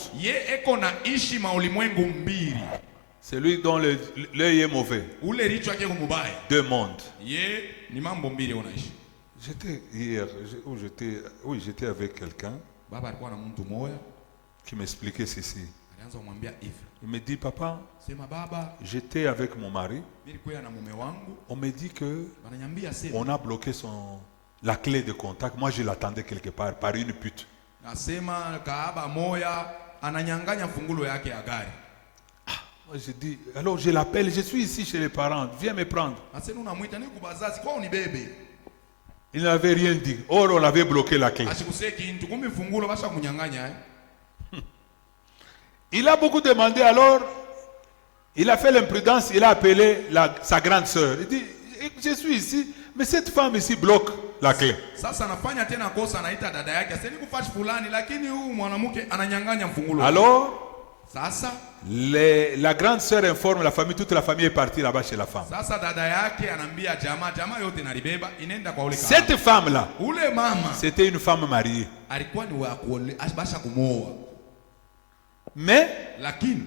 Celui dont l'œil est mauvais. 2 mondes. J'étais hier, j'étais avec quelqu'un qui m'expliquait ceci. Il me dit, papa, j'étais avec mon mari. On me dit que on a bloqué la clé de contact. Moi, je l'attendais quelque part par une pute. Moi, je dis, alors je l'appelle, je suis ici chez les parents, viens me prendre. Il n'avait rien dit. Or, on avait bloqué la clé. Il a beaucoup demandé, alors il a fait l'imprudence, il a appelé sa grande sœur. Il dit, je suis ici, mais cette femme ici bloque la clé. Alors, la grande sœur informe la famille, toute la famille est partie là-bas chez la femme. Cette femme-là, c'était une femme mariée. Mais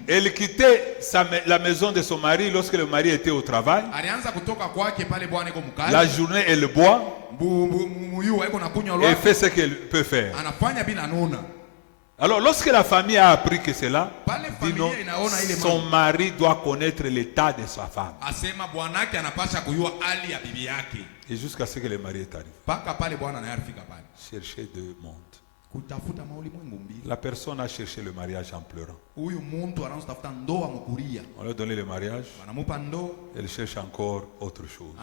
elle quittait la maison de son mari lorsque le mari était au travail. La journée, elle boit et fait ce qu'elle peut faire. Alors, lorsque la famille a appris que c'est là, dit non, son mari doit connaître l'état de sa femme. Et jusqu'à ce que le mari est arrivé. Chercher 2 mondes. La personne a cherché le mariage en pleurant. On lui a donné le mariage. Elle cherche encore autre chose.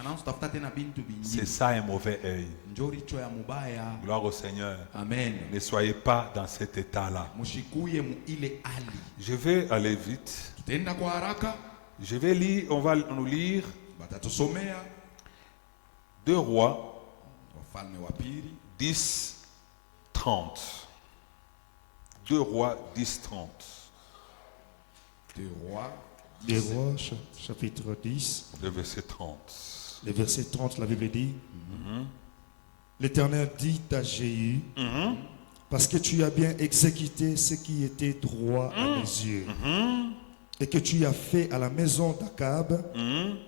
C'est ça un mauvais œil. Gloire au Seigneur. Amen. Ne soyez pas dans cet état-là. Je vais aller vite. Je vais lire, on va nous lire 2 Rois 10, 30. 2 Rois 10, 30. 2 Rois, chapitre 10. Le verset 30. Le verset 30, la Bible dit, l'Éternel dit à Jéhu, parce que tu as bien exécuté ce qui était droit à mes yeux, et que tu as fait à la maison d'Akab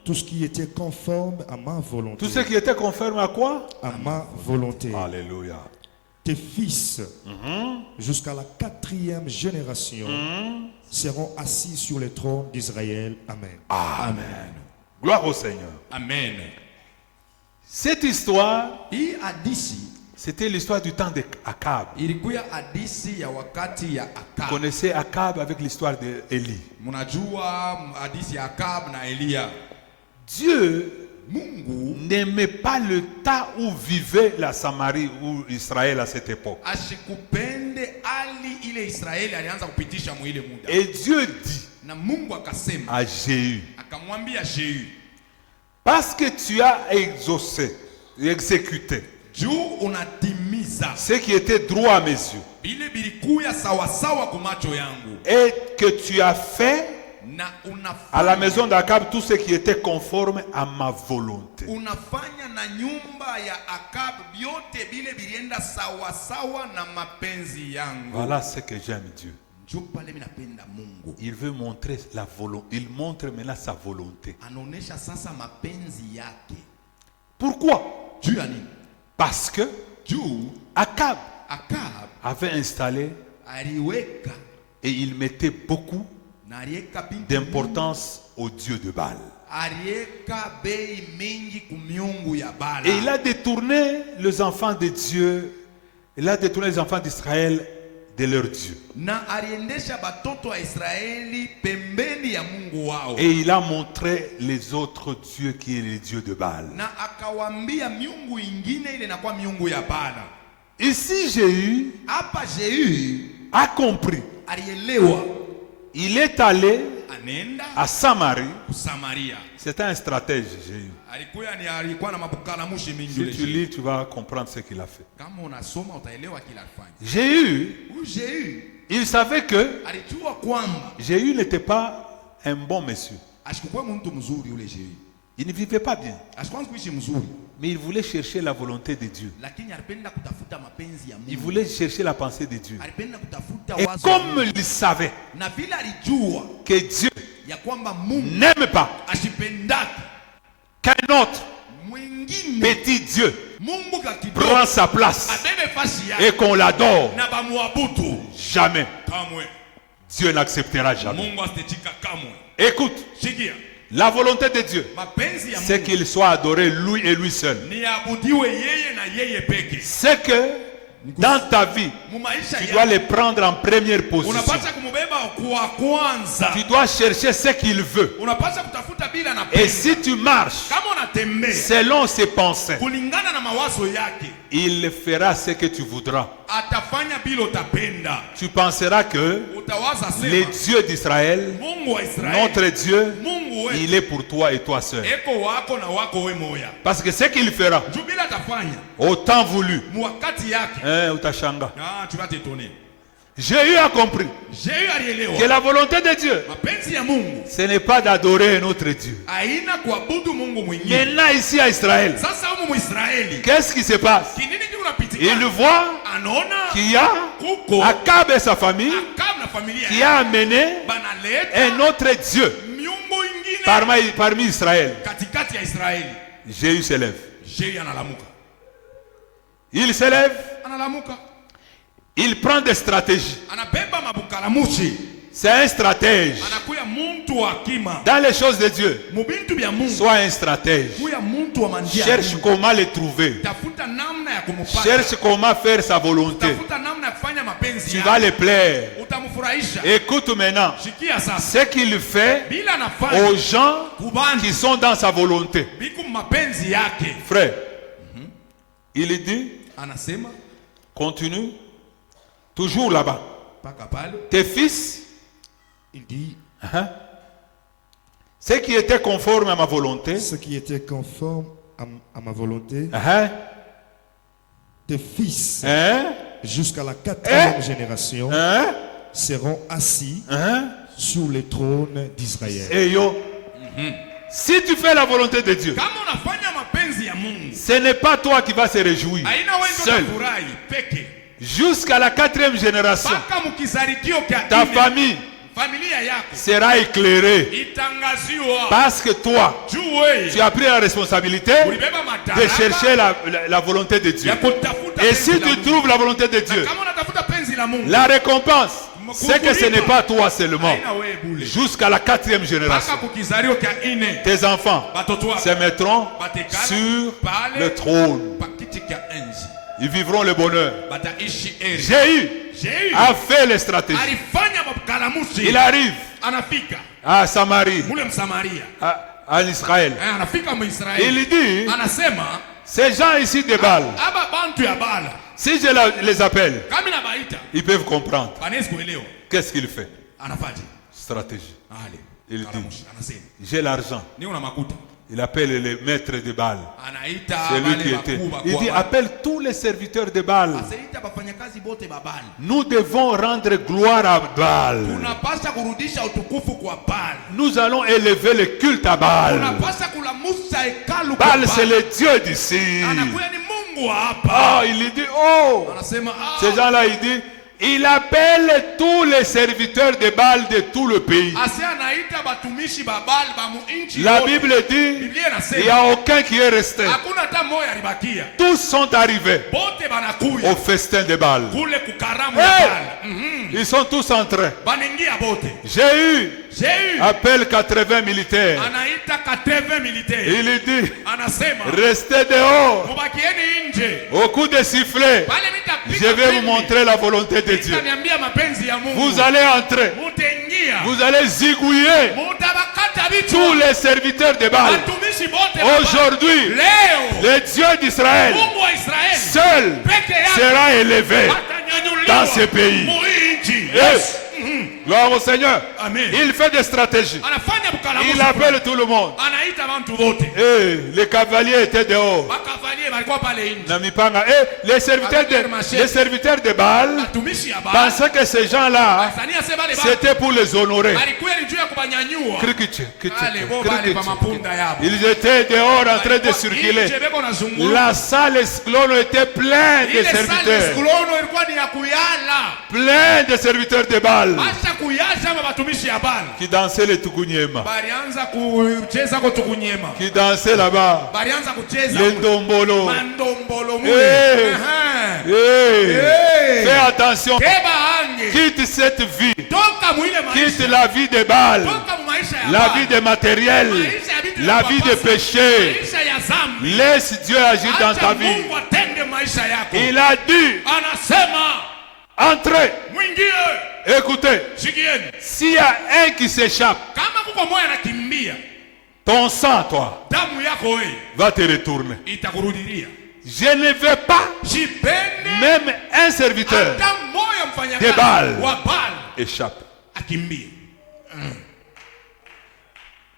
tout ce qui était conforme à ma volonté. Tout ce qui était conforme à quoi? À ma volonté. Alléluia. Tes fils, jusqu'à la 4e génération, seront assis sur le trône d'Israël. Amen. Amen. Gloire au Seigneur. Amen. Cette histoire, c'était l'histoire du temps d'Akab. Vous connaissez Akab avec l'histoire d'Élie. Dieu n'aimait pas le temps où vivait la Samarie ou Israël à cette époque. Et Dieu dit à Jéhu, Parce que tu as exécuté juu unatimiza ce qui était droit à mes yeux. vile bilikuya sawasawa kwa macho yangu, Et que tu as fait na à la unafanya maison d'Akab tout ce qui était conforme à ma volonté. unafanya na nyumba ya Akab vyote vile bilienda sawasawa na mapenzi yangu. Voilà ce que j'aime Dieu. Njoo pale mimi napenda Mungu. Il veut montrer la volonté. Il montre maintenant sa volonté. Anaonesha sasa mapenzi yake. Pourquoi? Juu ya nini? Parce que Juu Akab Akab avait installé aliweka et il mettait beaucoup na aliweka binti d'importance au Dieu de Baal. aliweka bei mingi kumiungu ya Bala. Et il a détourné les enfants de Dieu. Il a détourné les enfants d'Israël de leur Dieu. Na aliendesha batoto wa Israeli pembeni ya Mungu wao. Et il a montré les autres dieux qui est le Dieu de Baal. Na akawambia miungu ingine ile inakuwa miungu ya Bala. Ici Jéhu Hapa Jehu a compris. alielewa, Il est allé anenda à Samarie. Samaria. C'était un stratège, Jéhu. Alikuwa na mabukalamushi mingi Si yule tu Jehu. lis, tu vas comprendre ce qu'il a fait. Kama unasoma utaelewa kila alifanya. Jéhu, Huyu Jehu il savait que alijua kwamba Jéhu n'était pas un bon monsieur. ashikuwa mtu mzuri yule Jehu. Il ne vivait pas bien. Ashikuwa kuishi mzuri, Mais il voulait chercher la volonté de Dieu. lakini alipenda kutafuta mapenzi ya Il Mungu. voulait chercher la pensée de Dieu. Alipenda kutafuta Et wazo la comme Mungu. il savait Na vile alijua que Dieu ya kwamba Mungu n'aime pas ashipendaki qu'un autre mwingine, petit Dieu Mungu prend kakidogo sa place abebe fasi et yake qu'on l'adore, na bamuabudu, jamais. kamwe Dieu n'acceptera jamais. Mungu asitika kamwe. Écoute, Shikia, la volonté de Dieu, mapenzi ya c'est Mungu qu'il soit adoré lui et lui seul. ni abudiwe yeye na yeye peke. C'est que dans ta vie, Mu maisha tu dois yako les prendre en première position. unapaswa kumubeba kwa kwanza, Tu dois chercher ce qu'il veut. unapaswa kutafuta bila na Et pesa. si tu marches Kama unatembea selon ses pensées, kulingana na mawazo yake, il fera ce que tu voudras. atafanya bila utapenda. Tu penseras que Utawaza le sema Dieu d'Israël, Mungu wa Israeli, notre Dieu, Mungu wetu il est pour toi et toi seul. eko wako na wako we moya. Parce que ce qu'il fera, Juu bila atafanya au temps voulu, mwakati yake, utashanga. tu vas t'étonner. Jéhu a compris Jehu que alielewa la volonté de Dieu, mapenzi ya Mungu ce n'est pas d'adorer un autre Dieu. haina kuabudu Mungu mwingine. Maintenant ici à Israël, Sasa humu Mwisraeli qu'est-ce qui se passe? kinini ndio Il unapitikana? voit Anaona qu'il y a kuko Akab et sa famille Akab na familia qui yake a amené banaleta un autre Dieu miungu ingine parmi Israël. katikati ya Israeli. Jéhu se lève. Jehu analamuka, Il se lève, analamuka, il prend des stratégies. anabeba mabukalamushi, C'est un stratège. anakuya muntu wa akima Dans les choses de Dieu, mubintu bya Mungu, sois un stratège. kuya muntu wa manjia. Cherche comment le trouver. Tafuta namna ya kumupata, Cherche comment faire sa volonté. tafuta namna ya kufanya mapenzi Tu yake, vas le plaire. utamfurahisha. Écoute maintenant Shikia sasa, ce qu'il fait bila nafanya aux gens kubantu qui sont dans sa volonté. biku mapenzi yake. Frère, il dit, Anasema continue, toujours là-bas. paka pale, Tes fils, Il dit, ce qui était conforme à ma volonté, ce qui était conforme à ma volonté, tes fils, jusqu'à la 4e génération, seront assis sur les trônes d'Israël. Et yo, si tu fais la volonté de Dieu, kama unafanya mapenzi ya Mungu, ce n'est pas toi qui vas se réjouir haina wewe ndio seul. utafurahi peke. Jusqu'à la 4e génération, Paka mukizarikio kia ta ine, famille familia yako sera éclairée. itangaziwa. Parce que toi, Juu wewe tu as pris la responsabilité ulibeba de madaraka chercher la volonté de Dieu. ya kutafuta Et penzi si la tu Mungu. trouves la volonté de Na Dieu, kama unatafuta penzi la Mungu, la récompense, c'est que ce n'est pas toi seulement. haina wewe bule. Jusqu'à la 4e génération, Paka kukizario kia ine, tes enfants batoto wako se mettront batekala sur pale le trône. pakiti kia enzi, Ils vivront le bonheur. bataishi eri. Jéhu Jehu a fait les stratégies. alifanya mabukalamushi, Il arrive anafika à Samarie, mule Msamaria, en Israël. anafika Mwisraeli, Il dit, anasema ces gens ici de Baal, aba bantu ya Bala si je les appelle, kama nabaita ils peuvent comprendre. banaweza kuelewa Qu'est-ce qu'il fait? anafaje. Stratégie. Ale Il dit, kalamushi anasema j'ai l'argent, ni una makuta, Il appelle les maîtres de Baal. Anaita C'est lui wale qui était. wakuu Il dit, wa Baal. appelle tous les serviteurs de Baal. Aseita bafanyakazi bote ba Baal. Nous devons rendre gloire à Baal. Tunapaswa kurudisha utukufu kwa Baal. Nous allons élever le culte à Baal. Tunapaswa kulamusa hekalu kwa Baal, Baal. c'est le Dieu d'ici. Anakuya ni Mungu wa hapa. Ah, il dit, oh, Anasema ces gens-là, il dit, il appelle tous les serviteurs de Baal de tout le pays. Ase anaita batumishi ba Baal ba mu inchi La yote. Bible dit, Biblia il n'y inasema a aucun qui est resté. hakuna hata mmoja alibakia. Tous sont arrivés Bote banakuya au festin de Baal. kule kukaramu ya Hey! Baal. Ils sont tous entrés. Banaingia bote. Jéhu Jéhu appelle 80 militaires. anaita kateve militaire. Il dit, Anasema restez dehors. mubakieni nje. Au coup de sifflet, Pale je nitapiga vais vous fimbi. montrer la volonté de Dieu. Nitaniambia mapenzi ya Mungu. Vous allez entrer. Mutaingia. Vous allez zigouiller Mutabakata vitu. tous les serviteurs de Baal. Watumishi bote wa Baal. Aujourd'hui, Leo le Dieu d'Israël Mungu wa Israeli seul peke yake sera élevé atanyanyuliwa dans ce pays. muinchi. Yes. Gloire au Seigneur. Amen. Il fait des stratégies. Anafanya bukalamushi. Il appelle tout le monde. Anaita bantu bote. Et les cavaliers étaient dehors. Bakavalie balikuwa pale nje. Namipanga. Et les serviteurs de Baal Watumishi ya Baal. pensaient que ces gens-là, Wasania sema le Baal. c'était pour les honorer. Balikuwa ni juu ya kubanyanyua. Cricket, Ale bo bale pa mapunda yabo. Ils étaient dehors en train de Balikuwa circuler. nje beko nazunguruka. La salle Esclone était pleine de Ile sale serviteurs. skulono ilikuwa ni ya kuyala. Plein de serviteurs de Baal Acha kuyasha mabatumishi ya Baal. qui dansaient les Tukunyema, Balianza kucheza ko tukunyema. qui dansaient là-bas, Balianza kucheza les Ndombolo. mandombolo mule. Hey. Aha. Hey. Hey. Fais attention, Keba ange. quitte cette vie, Toka mwile quitte maisha. la vie de Baal, Toka mu maisha ya la Baal. vie de matériel, Maisha ya vitu la vya vie de kupapasa. péché. Maisha ya zambi. Laisse Dieu agir dans Acha ta vie. Mungu atende maisha yako. Il a dit, Anasema entrez, mwingie. écoutez, Sikieni. s'il y a un qui s'échappe, Kama kuko moyo anakimbia, ton sang, toi, damu yako wewe va te retourner. itakurudilia. Je ne veux pas Sipende même un serviteur hata moyo mfanyakazi de Baal wa Baal échappe. akimbie.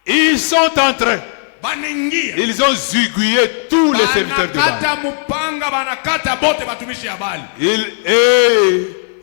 Ils sont entrés. Banaingia. Ils ont zigouillé tous les serviteurs de Baal. Banakata mupanga, banakata bote batumishi ya Baal.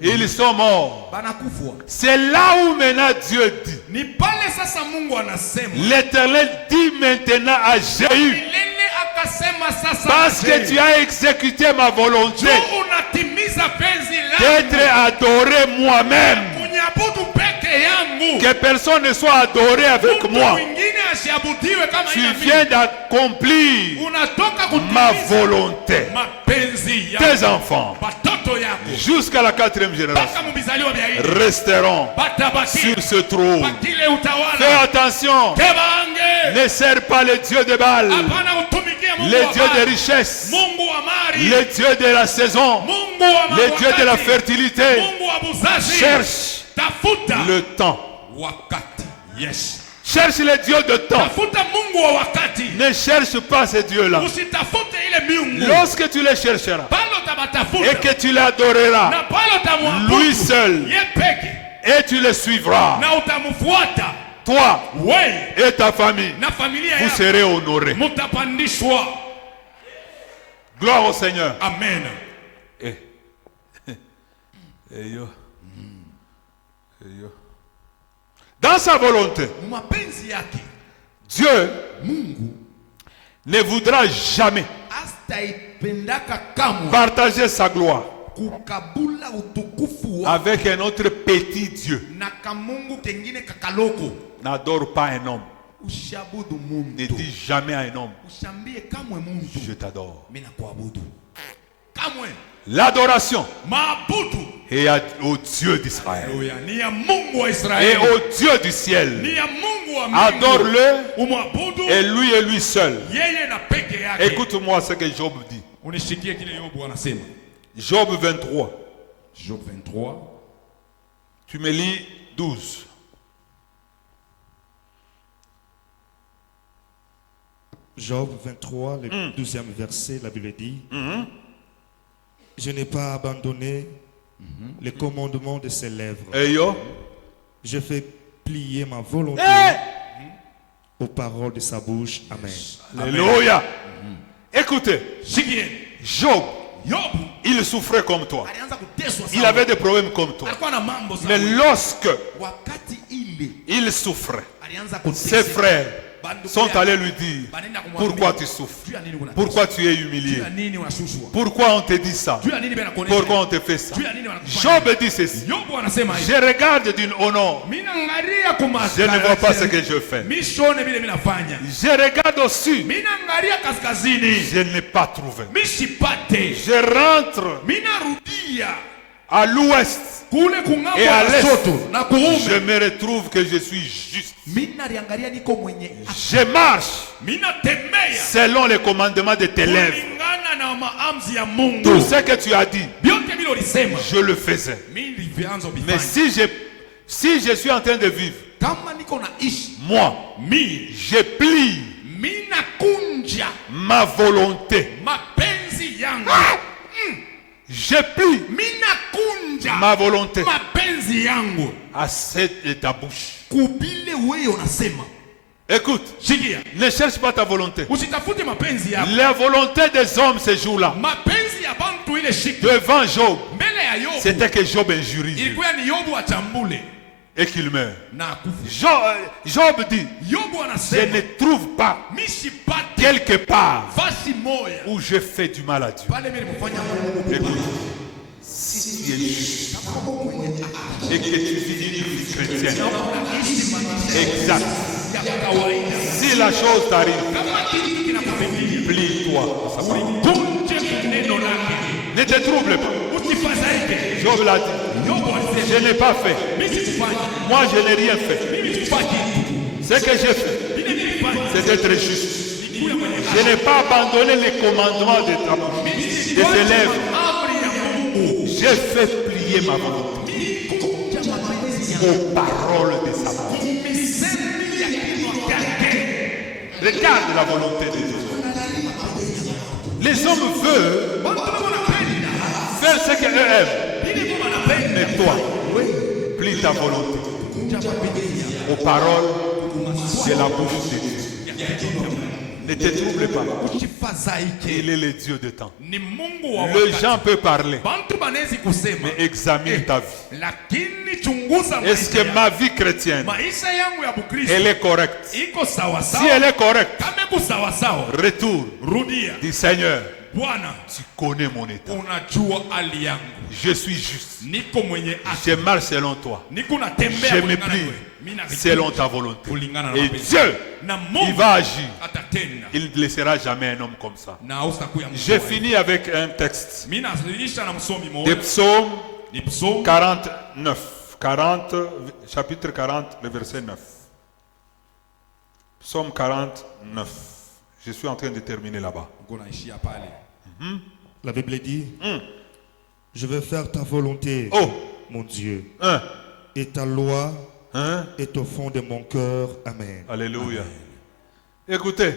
Ils sont morts. Banakufwa. C'est là où maintenant Dieu dit. Ni pale sasa Mungu anasema. L'Éternel dit maintenant à Jéhu, Milele akasema sasa. parce que tu as exécuté ma volonté Juu unatimiza penzi d'être langu. adoré moi-même, Kunyabudu peke yangu. que personne ne soit adoré avec Mtu moi. mwingine asiabudiwe kama Tu ina viens d'accomplir unatoka ma kutimiza volonté. mapenzi ya Tes enfants, watoto yako jusqu'à la 4e génération, mpaka mubizaliwa vya hili resteront batabaki sur ce trône. bakile Fais utawala attention, kebange ne sers pas le Dieu de Baal, hapana utumikia Mungu le wa Dieu de Baal, richesse, Mungu wa mali, le Dieu de la saison, Mungu wa le Dieu de la wakati, fertilité. Mungu wa buzazi. Cherche Tafuta le temps. wakati. Yes. Cherche le Dieu de temps. Tafuta Mungu wa wakati. Ne cherche pas ce Dieu-là. Usitafute ile miungu. Lorsque tu le chercheras Pale utabatafuta et que tu l'adoreras, na pale utamwabudu lui seul, ye peke et tu le suivras, na utamfuata toi wewe et ta famille, na familia vous yako serez honorés. mutapandishwa. Gloire au Seigneur. Amen. Eh. Eh yo. Eh yo. Dans sa volonté, Mapenzi yake Dieu Mungu ne voudra jamais astaipendaka kamwe partager sa gloire kukabula utukufu wa avec un autre petit Dieu. na kamungu kengine kakaloko. N'adore pas un homme. Ushabudu Ne muntu. dis jamais à un homme, Ushambie kamwe muntu. je t'adore. Mina kuabudu. Kamwe. L'adoration Maabudu. est au Dieu d'Israël Haleluya. Ni ya Mungu wa et Israeli. au Dieu du Ni ciel. ya Mungu wa mbingu. Adore-le Umwabudu et lui seul. yeye na peke yake. Écoute-moi ce que Job dit. Unishikie kile Yobu anasema. Job 23. Job 23. Tu me lis 12. Job 23, le 12e verset, la Bible dit, je n'ai pas abandonné le commandement de ses lèvres. Et yo. Je fais plier ma volonté Eh! aux paroles de sa bouche. Amen. Alléluia. Écoutez, Sikia. Job, Yobu il souffrait comme toi. alianza kuteswa Il sana. avait des problèmes comme toi. Alikuwa na mambo sana. Mais lorsque Wakati ile il souffrait, alianza ses kuteswa. frères sont allés lui dire, pourquoi tu souffres? Pourquoi tu es humilié? Pourquoi on te dit ça? Pourquoi on te fait ça? Job dit ceci. Je regarde d'une honneur. Je ne vois pas ce que je fais. Je regarde au sud. Je n'ai pas trouvé. Je rentre à l'ouest et à l'est. Je me retrouve que je suis juste. Je marche selon les commandements de tes lèvres. Tout ce que tu as dit, je le faisais. Mais si je suis en train de vivre, moi, je plie ma volonté. Je plie ma volonté à cette de ta bouche. Écoute, ne cherche pas ta volonté. La volonté des hommes ce jour-là, devant Job, c'était que Job injurie Dieu et qu'il meurt. Job dit, je ne trouve pas quelque part où je fais du mal à Dieu. Écoute, si tu es juste et que tu vis une vie chrétienne, exact, si la chose t'arrive, plie-toi. Ne te trouble pas. Job l'a dit. Je n'ai pas fait. Moi, je n'ai rien fait. Ce que j'ai fait, c'est d'être juste. Je n'ai pas abandonné les commandements de tes lèvres. J'ai fait plier ma volonté aux paroles de sa bouche. Regarde la volonté des hommes. Les hommes veulent faire ce qu'eux aiment. Mais toi, plie ta volonté aux paroles de la bouche de Dieu. Ne te trouble pas. Il est le Dieu de temps. Les gens peuvent parler, mais examine ta vie. Est-ce que ma vie chrétienne, elle est correcte? Si elle est correcte, retour, dis Seigneur, tu connais mon état. Je suis juste. Je marche selon toi. Je me plie selon ta volonté. Et Dieu, il va agir. Il ne laissera jamais un homme comme ça. J'ai fini avec un texte de Psaume 49. Chapitre 40, le verset 9. Psaume 49. Je suis en train de terminer là-bas. La Bible dit, je vais faire ta volonté, mon Dieu, et ta loi est au fond de mon cœur. Amen. Alléluia. Écoutez,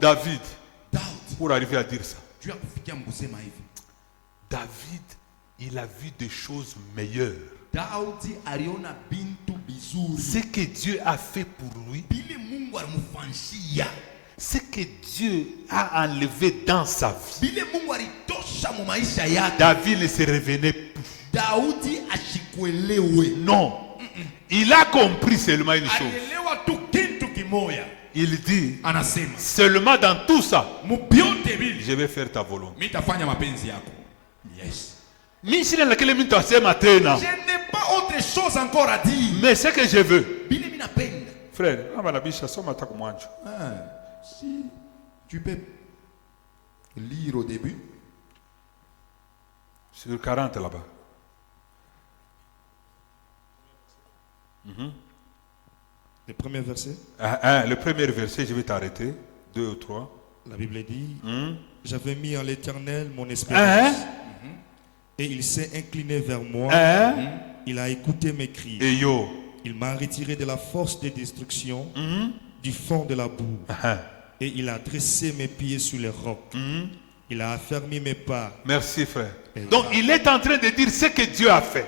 David, pour arriver à dire ça, David, il a vu des choses meilleures. Ce que Dieu a fait pour lui, ce que Dieu a enlevé dans sa vie, David ne se revenait plus. Non. Il a compris seulement une chose. Il dit, seulement dans tout ça, je vais faire ta volonté. Je n'ai pas autre chose encore à dire. Mais ce que je veux, frère, si tu peux lire au début. Sur 40 là-bas. Le premier verset. Le premier verset, je vais t'arrêter. 2 ou 3. La Bible dit, j'avais mis en l'Éternel mon espérance. Et il s'est incliné vers moi. Il a écouté mes cris. Il m'a retiré de la force de destruction, du fond de la boue. Et il a dressé mes pieds sur les rocs. Il a affermi mes pas. Merci frère. Donc il est en train de dire ce que Dieu a fait.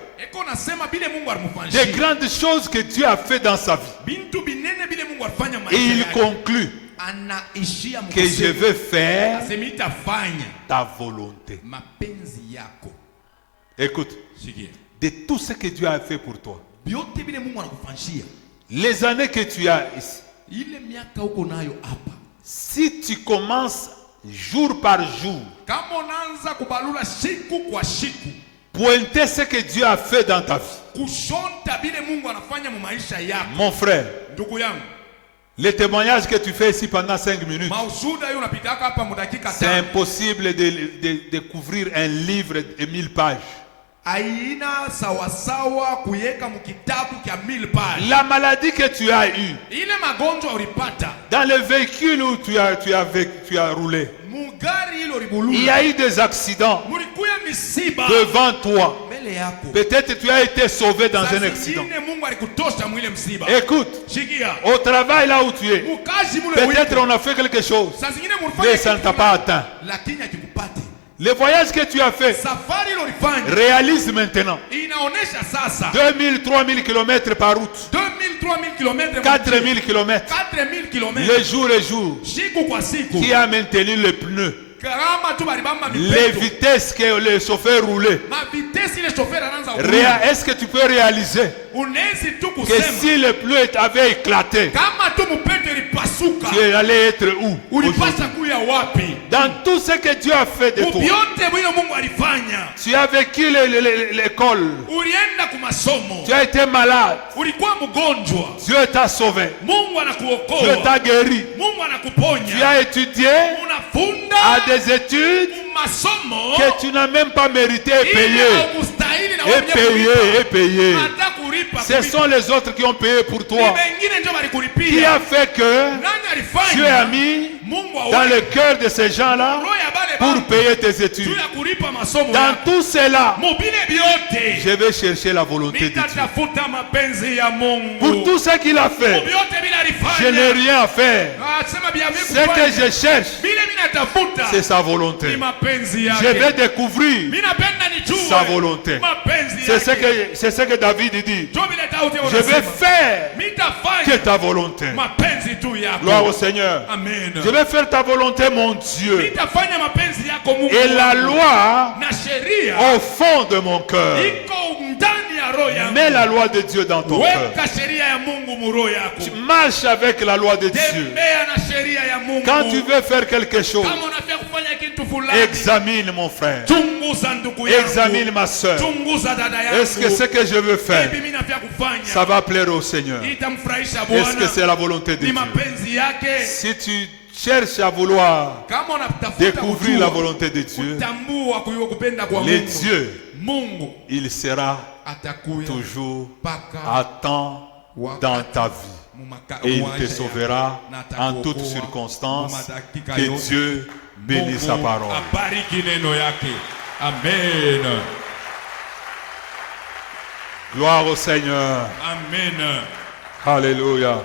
Des grandes choses que Dieu a fait dans sa vie. Et il conclut que je veux faire ta volonté. Écoute, de tout ce que Dieu a fait pour toi, les années que tu as ici, si tu commences jour par jour pointer ce que Dieu a fait dans ta vie, mon frère, le témoignage que tu fais ici pendant 5 minutes, c'est impossible de découvrir un livre de 1000 pages. La maladie que tu as eue, dans le véhicule où tu as roulé, il y a eu des accidents devant toi. Peut-être tu as été sauvé dans un accident. Écoute, au travail là où tu es, peut-être on a fait quelque chose, mais ça ne t'a pas atteint. Le voyage que tu as fait, réalise maintenant 2000, 3000 km par route, 4000 km, le jour et jour, qui a maintenu le pneu, les vitesses que le chauffeur roulait. Est-ce que tu peux réaliser que si le pneu avait éclaté, tu allais être où? Dans tout ce que Dieu a fait de toi, tu as vécu l'école, tu as été malade, Dieu t'a sauvé, Dieu t'a guéri, tu as étudié à des études que tu n'as même pas mérité et payé. Ce sont les autres qui ont payé pour toi. Qui a fait que Dieu a mis dans le cœur de ces gens-là pour payer tes études. Dans tout cela, je vais chercher la volonté de Dieu. Pour tout ce qu'il a fait, je n'ai rien à faire. Ce que je cherche, c'est sa volonté. Je vais découvrir sa volonté. C'est ce que David dit. Je vais faire que ta volonté. Gloire au Seigneur. Je vais faire ta volonté, mon Dieu. Et la loi au fond de mon cœur. Mets la loi de Dieu dans ton cœur. Tu marches avec la loi de Dieu. Quand tu veux faire quelque chose, examine mon frère, examine ma soeur. Est-ce que ce que je veux faire, ça va plaire au Seigneur? Est-ce que c'est la volonté de Dieu? Si tu cherches à vouloir découvrir la volonté de Dieu, le Dieu, il sera toujours à temps dans ta vie. Et il te sauvera en toutes circonstances. Que Dieu bénisse sa parole. Amen. Gloire au Seigneur. Amen. Alléluia.